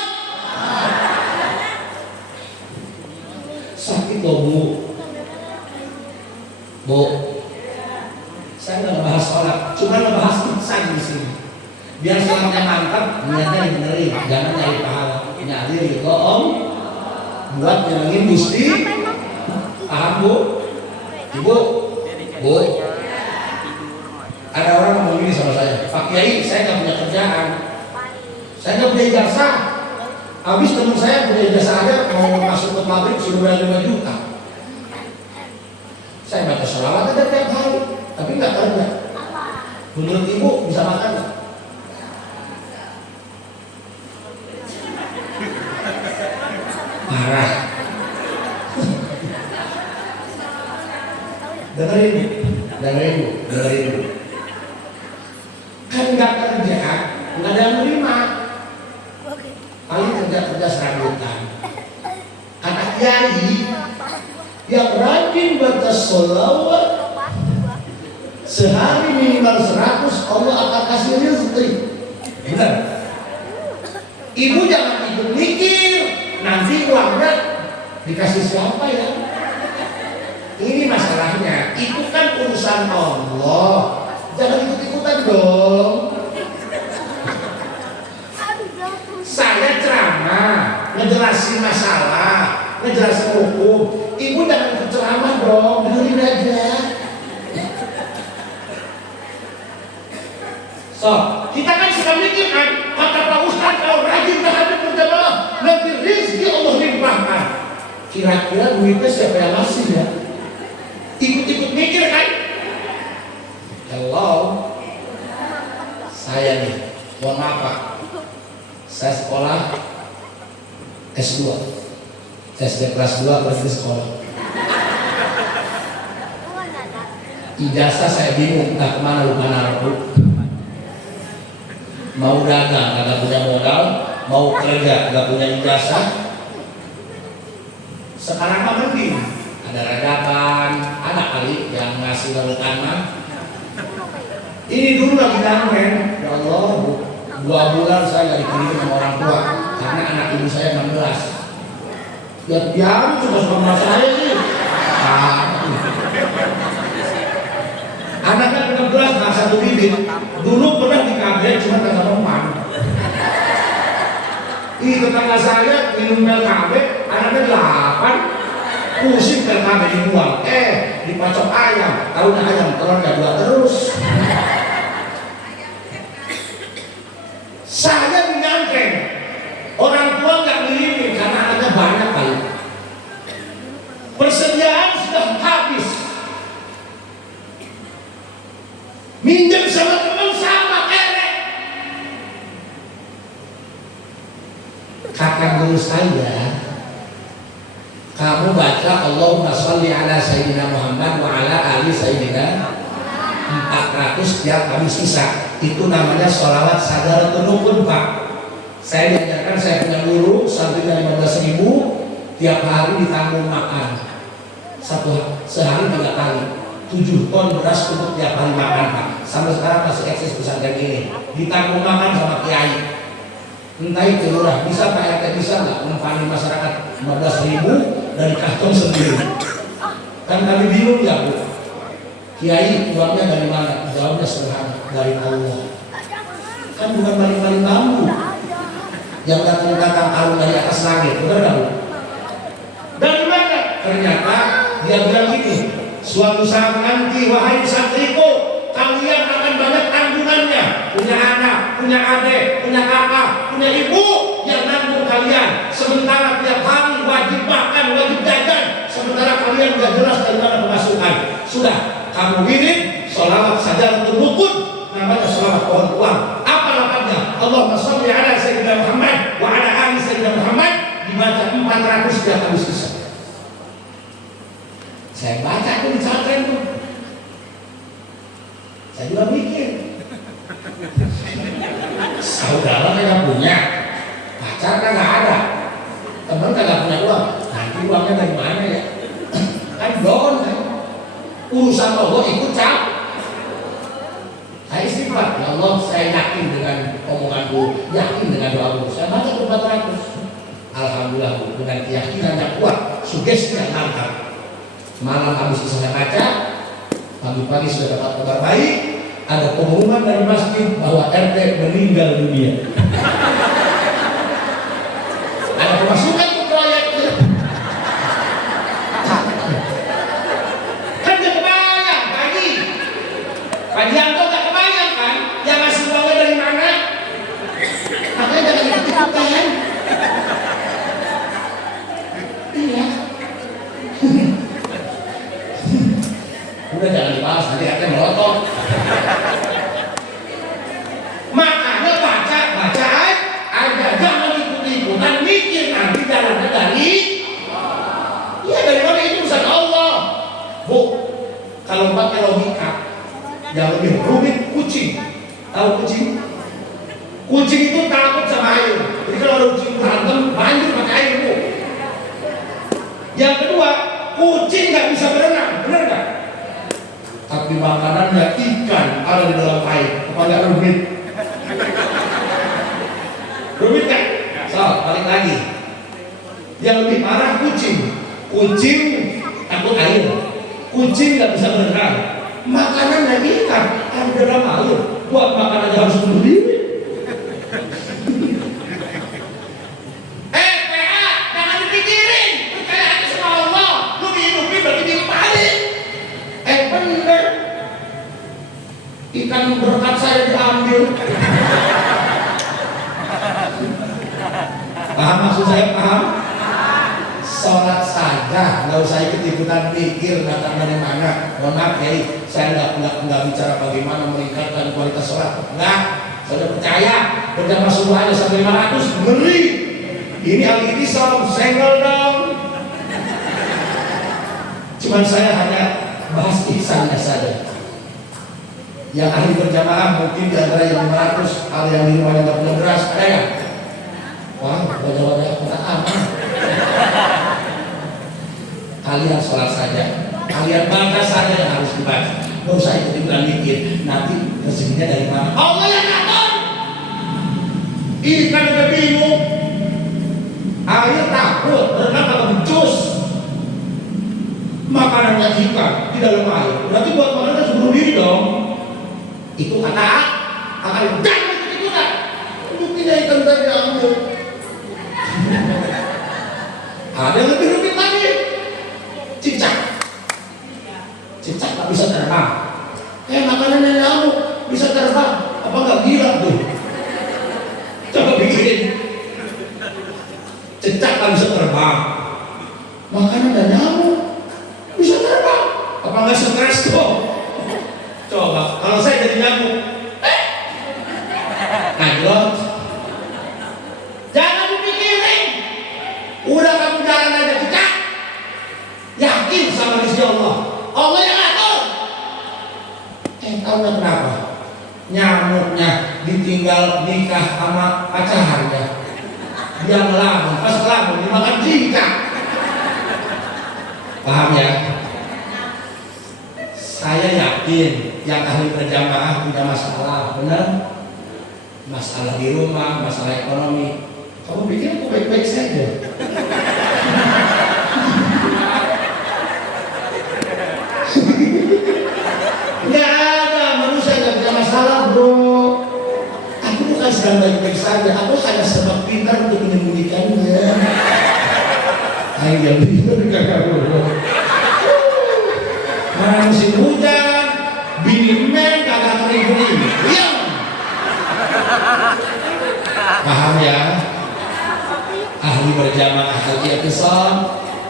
Sakit loh Bu. Saya nggak ngebahas sholat, cuma ngebahas insan di sini. Biar sholatnya mantap, niatnya dibenerin, jangan nyari pahala, nyari ridho Om. Buat nyenengin Gusti. Paham Bu? Ibu, Bu. Ada orang ngomong gini sama saya, Pak Kiai, saya nggak punya kerjaan, saya nggak punya ijazah. Habis teman saya punya ijazah aja, mau masuk ke pabrik sudah bayar 5 juta. Saya baca sholawat aja tiap hari, tapi nggak kerja. Menurut ibu bisa makan nggak? Marah. Dengerin Bu. Kan nggak kerja, nggak ada yang nerima. Paling kerja serabutan. Kata kiai, yang rajin baca sholawat sehari minimal 100, Allah akan kasih rezeki. Benar. Ibu jangan ikut ikut mikir nanti uangnya dikasih siapa ya. Ini masalahnya, itu kan urusan Allah, jangan ikut-ikutan dong. Saya ceramah, ngejelasin masalah, ngejelasin hukum, ibu jangan ikut ceramah dong, dengerin aja. So, kita kan suka mikir kan, kata Pak Ustadz kalau rajin tahajud berjamaah, nanti rezeki Allah limpahkan. Kira-kira duitnya siapa yang ngasih ya? Ikut-ikut mikir kan? Hello, saya nih, mohon maaf Pak, saya sekolah S2, saya SD kelas 2 berarti sekolah. Ijazah saya bingung, entah kemana lupa naruh. Mau dagang, kagak punya modal, mau kerja, kagak punya ijazah. Sekarang mah mending ada radakan, ada kali yang ngasih larutan mah. Ini dulu lagi ngamen, ya Allah, 2 bulan saya nggak dikirim sama orang tua karena anak ibu saya 16. Ya diam cuma sama saya sih. Anaknya 16 nggak 1 bibit. Dulu pernah di KB cuma kagak memang. Ih tetangga saya minum mel KB, anaknya 8. Pusing mel KB dibuang, dipacok ayam, tahunya ayam telur gak 2 terus. Saya menyangkeng orang tua nggak ngirimin karena anaknya banyak kali. Persediaan sudah habis. Minjem sama teman sama kerek. Kata guru saya, kamu baca Allahumma sholli ala Sayyidina Muhammad wa ala ali Sayyidina 400 setiap kami sisa. Itu namanya sholawat sadaratul rukun Pak. Saya diajarkan, saya punya guru satunya 15.000, tiap hari ditanggung makan. Sehari 3 kali. 7 ton beras untuk tiap hari makan Pak. Sampai sekarang masih eksis pesantren ini. Ditanggung makan sama kiai. Entah itu lurah, bisa Pak RT bisa nggak mempanggil masyarakat 15.000 dari kantong sendiri? Kan kami bingung ya Bu. Kiai uangnya dari mana? Jawabnya sederhana, dari Allah. Kan bukan maling-maling bambu yang datang karung dari atas langit, benar nggak Bu? Dari mana? Ternyata dia bilang gini, suatu saat nanti wahai santriku, kalian akan banyak tanggungannya, punya anak, punya adik, punya kakak, punya ibu yang nanggung kalian. Sementara tiap hari wajib makan, wajib jajan, sementara kalian nggak jelas dari mana pemasukan. Sudah, kamu wirid, sholawat saja untuk rukun, namanya sholawat pohon uang. Apa lapangnya? Allahumma sholli ala Sayyidina Muhammad wa ala ali Sayyidina Muhammad, dibaca 400 setiap kali sisa. Saya baca tuh di pesantren tuh. Saya juga mikir, saudara kagak punya, pacar kagak ada, teman kagak punya uang, nanti uangnya dari mana ya? Kan don kan? Urusan Allah ikut cap. Saya istighfar, ya Allah saya yakin dengan omonganku, yakin dengan doaku. Saya baca 400. Alhamdulillah Bu, dengan keyakinan yang kuat, sugesti yang mantap. Malam habis saya baca, pagi-pagi sudah dapat kabar baik, ada pengumuman dari masjid bahwa RT meninggal dunia. Ada pemasukan ke proyek. Kan gak kebayang pagi. Pak Dianto gak kebayang kan, yang ngasih uangnya dari mana? Makanya jangan ikut-ikutan. Iya. Udah jangan dibahas, nanti RT melotot. Makanya baca aja, jangan ikut-ikutan, mikir nanti jalannya dari. Iya dari mana itu urusan Allah. Bu, kalau pakai logika yang lebih rumit, kucing. Tahu kucing? Kucing itu takut sama air. Jadi kalau ada kucing berantem, banjir pakai air Bu. Yang kedua, kucing nggak bisa berenang, benar nggak? Tapi makanannya ikan ada di dalam air. Apa nggak rumit? Rumit kan? So, balik lagi. Yang lebih parah kucing. Kucing takut air. Kucing nggak bisa berenang. Makanannya ikan, ada dalam air. Buat makan aja harus bunuh diri. PA, jangan dipikirin. Percaya aja sama Allah. Lu dihidupin berarti dipaling. Bener. Ikan berkat saya diambil. Paham maksud saya? Paham? Sholat saja, nggak usah ikut-ikutan mikir datang dari mana. Mohon maaf ya, saya nggak bicara bagaimana meningkatkan kualitas sholat. Nggak, saya percaya berjamaah subuh aja sampai 500 ngeri. Ini ini senggol dong. Cuman saya hanya bahas ihsannya saja. Yang ahli berjamaah mungkin di antara yang 500, ada yang di rumah yang nggak punya beras, ada ya? Wah, wajah-wajah kota aman. Kalian sholat saja, kalian baca saja yang harus dibaca. Gak usah ikut-ikutan mikir nanti rezekinya dari mana. Allah yang ngatur. Ikan udah bingung, air takut, berenang atau becus. Makanannya ikan di dalam air, berarti buat makanan sebelum diri dong. Itu kata akan jangan ikut-ikutan. Buktinya ikan tadi ambil. Ada yang lebih rumit lagi. Cicak tak bisa terbang. Makanan yang nyamuk bisa terbang. Apa nggak gila tuh? Coba pikirin. Cicak tak bisa terbang. Makanan dan nyamuk bisa terbang. Apa nggak stres tuh? Coba kalau saya jadi nyamuk, ngajrot. Jangan dipikirin. Udah kamu jalan aja cicak. Yakin sama Gusti Allah. Allah yang atur. Tahu nggak kenapa? Nyamuknya ditinggal nikah sama pacarnya. Dia ngelamun, pas ngelamun dimakan cicak. Paham ya? Saya yakin yang ahli berjamaah punya masalah, benar? Masalah di rumah, masalah ekonomi. Kamu pikir aku baik-baik saja? Nggak ada manusia yang punya masalah, bro. Aku bukan sedang baik-baik saja, aku hanya sebab pintar untuk menyembunyikannya. Ayo yang begitu kakak bro. Mana musim hujan, bini men kagak kering-kering. Iya. Paham ya? Ahli berjamaah al-i'tisam,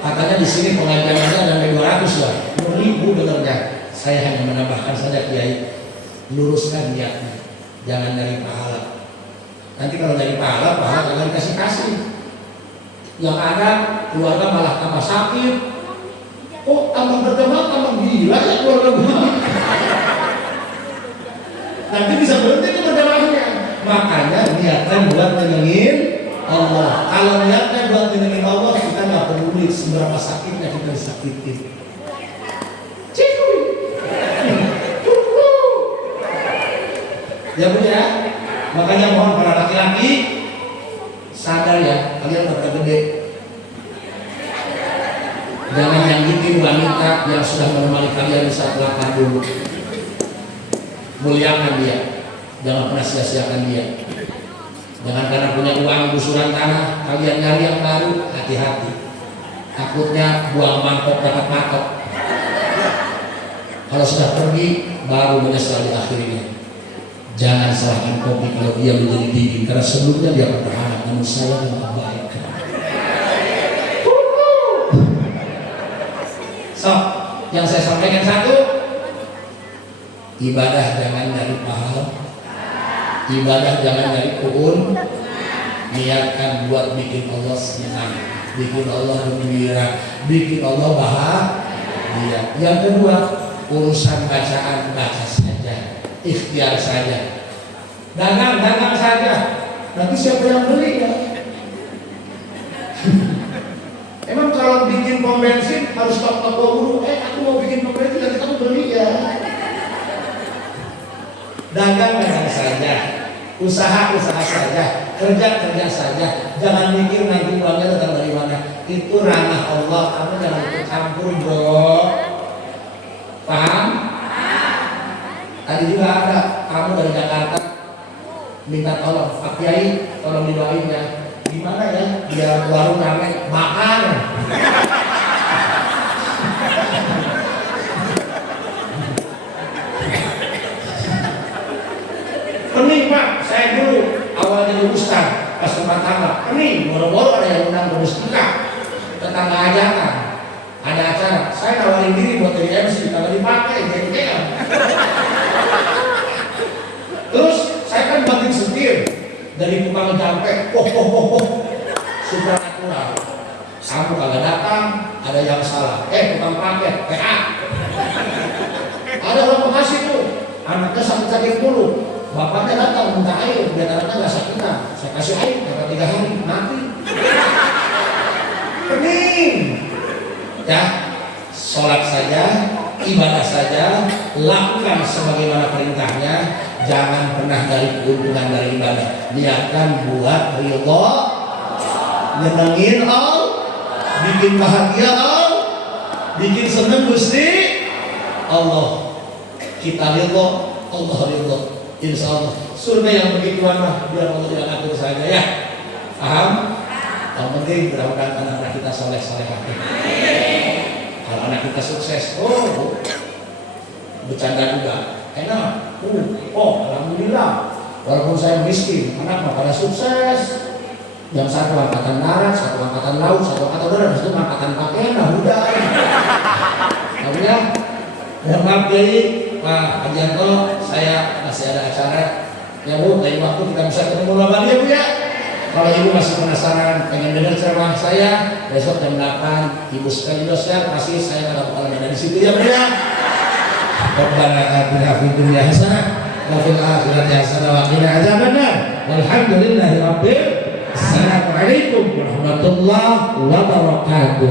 katanya di sini pengajarannya ada 200 lah, 1000 dengarnya. Saya hanya menambahkan saja Kiai, luruskan niatnya, jangan dari pahala. Nanti kalau dari pahala jangan kasih. Yang ada keluarga malah tambah sakit. Oh, tambah berkembang, tambah gila ya keluarga gua. Nanti bisa berhenti itu berjamaahnya. Makanya niatkan buat menyenengin Allah. Kalau niatnya buat menyenengin Allah, kita nggak peduli seberapa sakitnya kita disakitin. Ya Bu ya, makanya mohon para laki-laki sadar ya, kalian udah gede. Jangan yang bikin wanita yang sudah menemani kalian di saat lapar dulu. Muliakan dia, jangan pernah sia-siakan dia. Jangan karena punya uang gusuran tanah kalian nyari yang baru, hati-hati. Takutnya buang mangkok dapat matok. Kalau sudah pergi baru menyesal di akhirnya. Jangan salahkan kopi kalau dia menjadi dingin, karena sebelumnya dia bertahan, namun saya yang abaikan. So, yang saya sampaikan satu, ibadah jangan dari pahala, ibadah jangan dari uun, niatkan buat bikin Allah senang, bikin Allah gembira, bikin Allah bahagia. Yang kedua, urusan bacaan baca saja, ikhtiar saja, dagang saja. Nanti siapa yang beli ya? Emang kalau bikin pom bensin harus stop dulu. Aku mau bikin pom bensin, nanti kamu beli ya. Dagang saja, usaha saja. kerja saja, jangan mikir nanti uangnya datang dari mana. Itu ranah Allah, kamu jangan ikut campur bro. Paham? Tadi juga ada kamu dari Jakarta minta tolong Pak Kiai, tolong didoain ya. Gimana ya biar warung ramai makan. Pening Pak, saya dulu awal jadi ustaz pas tempat tangga, pening, boro-boro ada yang undang ke mustika, tetangga ajakan, ada acara, saya nawarin diri buat jadi MC, kalau dipakai jadi DM. Terus saya kan banting setir dari tukang jampe, supranatural. Kamu kagak datang, ada yang salah. Tukang paket, PA. Ada orang Bekasi tuh, anaknya sakit-sakit dulu. Bapaknya datang minta air, biar anaknya nggak sakitan. Saya kasih air, kata 3 hari mati. Pening. Ya, sholat saja, ibadah saja, lakukan sebagaimana perintahnya. Jangan pernah dari keuntungan dari ibadah. Niatkan buat ridho, nyenengin Allah, bikin bahagia Allah, bikin seneng Gusti Allah. Kita ridho, Allah ridho. Insya Allah surga yang begituan mah biar Allah tidak atur saja ya. Paham? Yang penting mudah-mudahan anak-anak kita soleh-soleh hati. Kalau anak kita sukses, bercanda juga. Enak. Alhamdulillah. Walaupun saya miskin, anak mah pada sukses. Yang satu angkatan darat, satu angkatan laut, satu angkatan udara, itu angkatan pakaian, udah. Tahu ya? Maaf dari Pak Ajanto, saya masih ada acara. Ya Bu, lain waktu kita bisa ketemu lama dia Bu ya. Kalau Ibu masih penasaran, pengen dengar ceramah saya, besok jam 8, Ibu sekali dosen, pasti saya akan bakal ada di situ ya Bu ya. Rabbana atina fid dunya hasanah wa fil akhirati hasanah wa qina adzabannar. Walhamdulillahirabbil alamin. Assalamualaikum warahmatullahi wabarakatuh.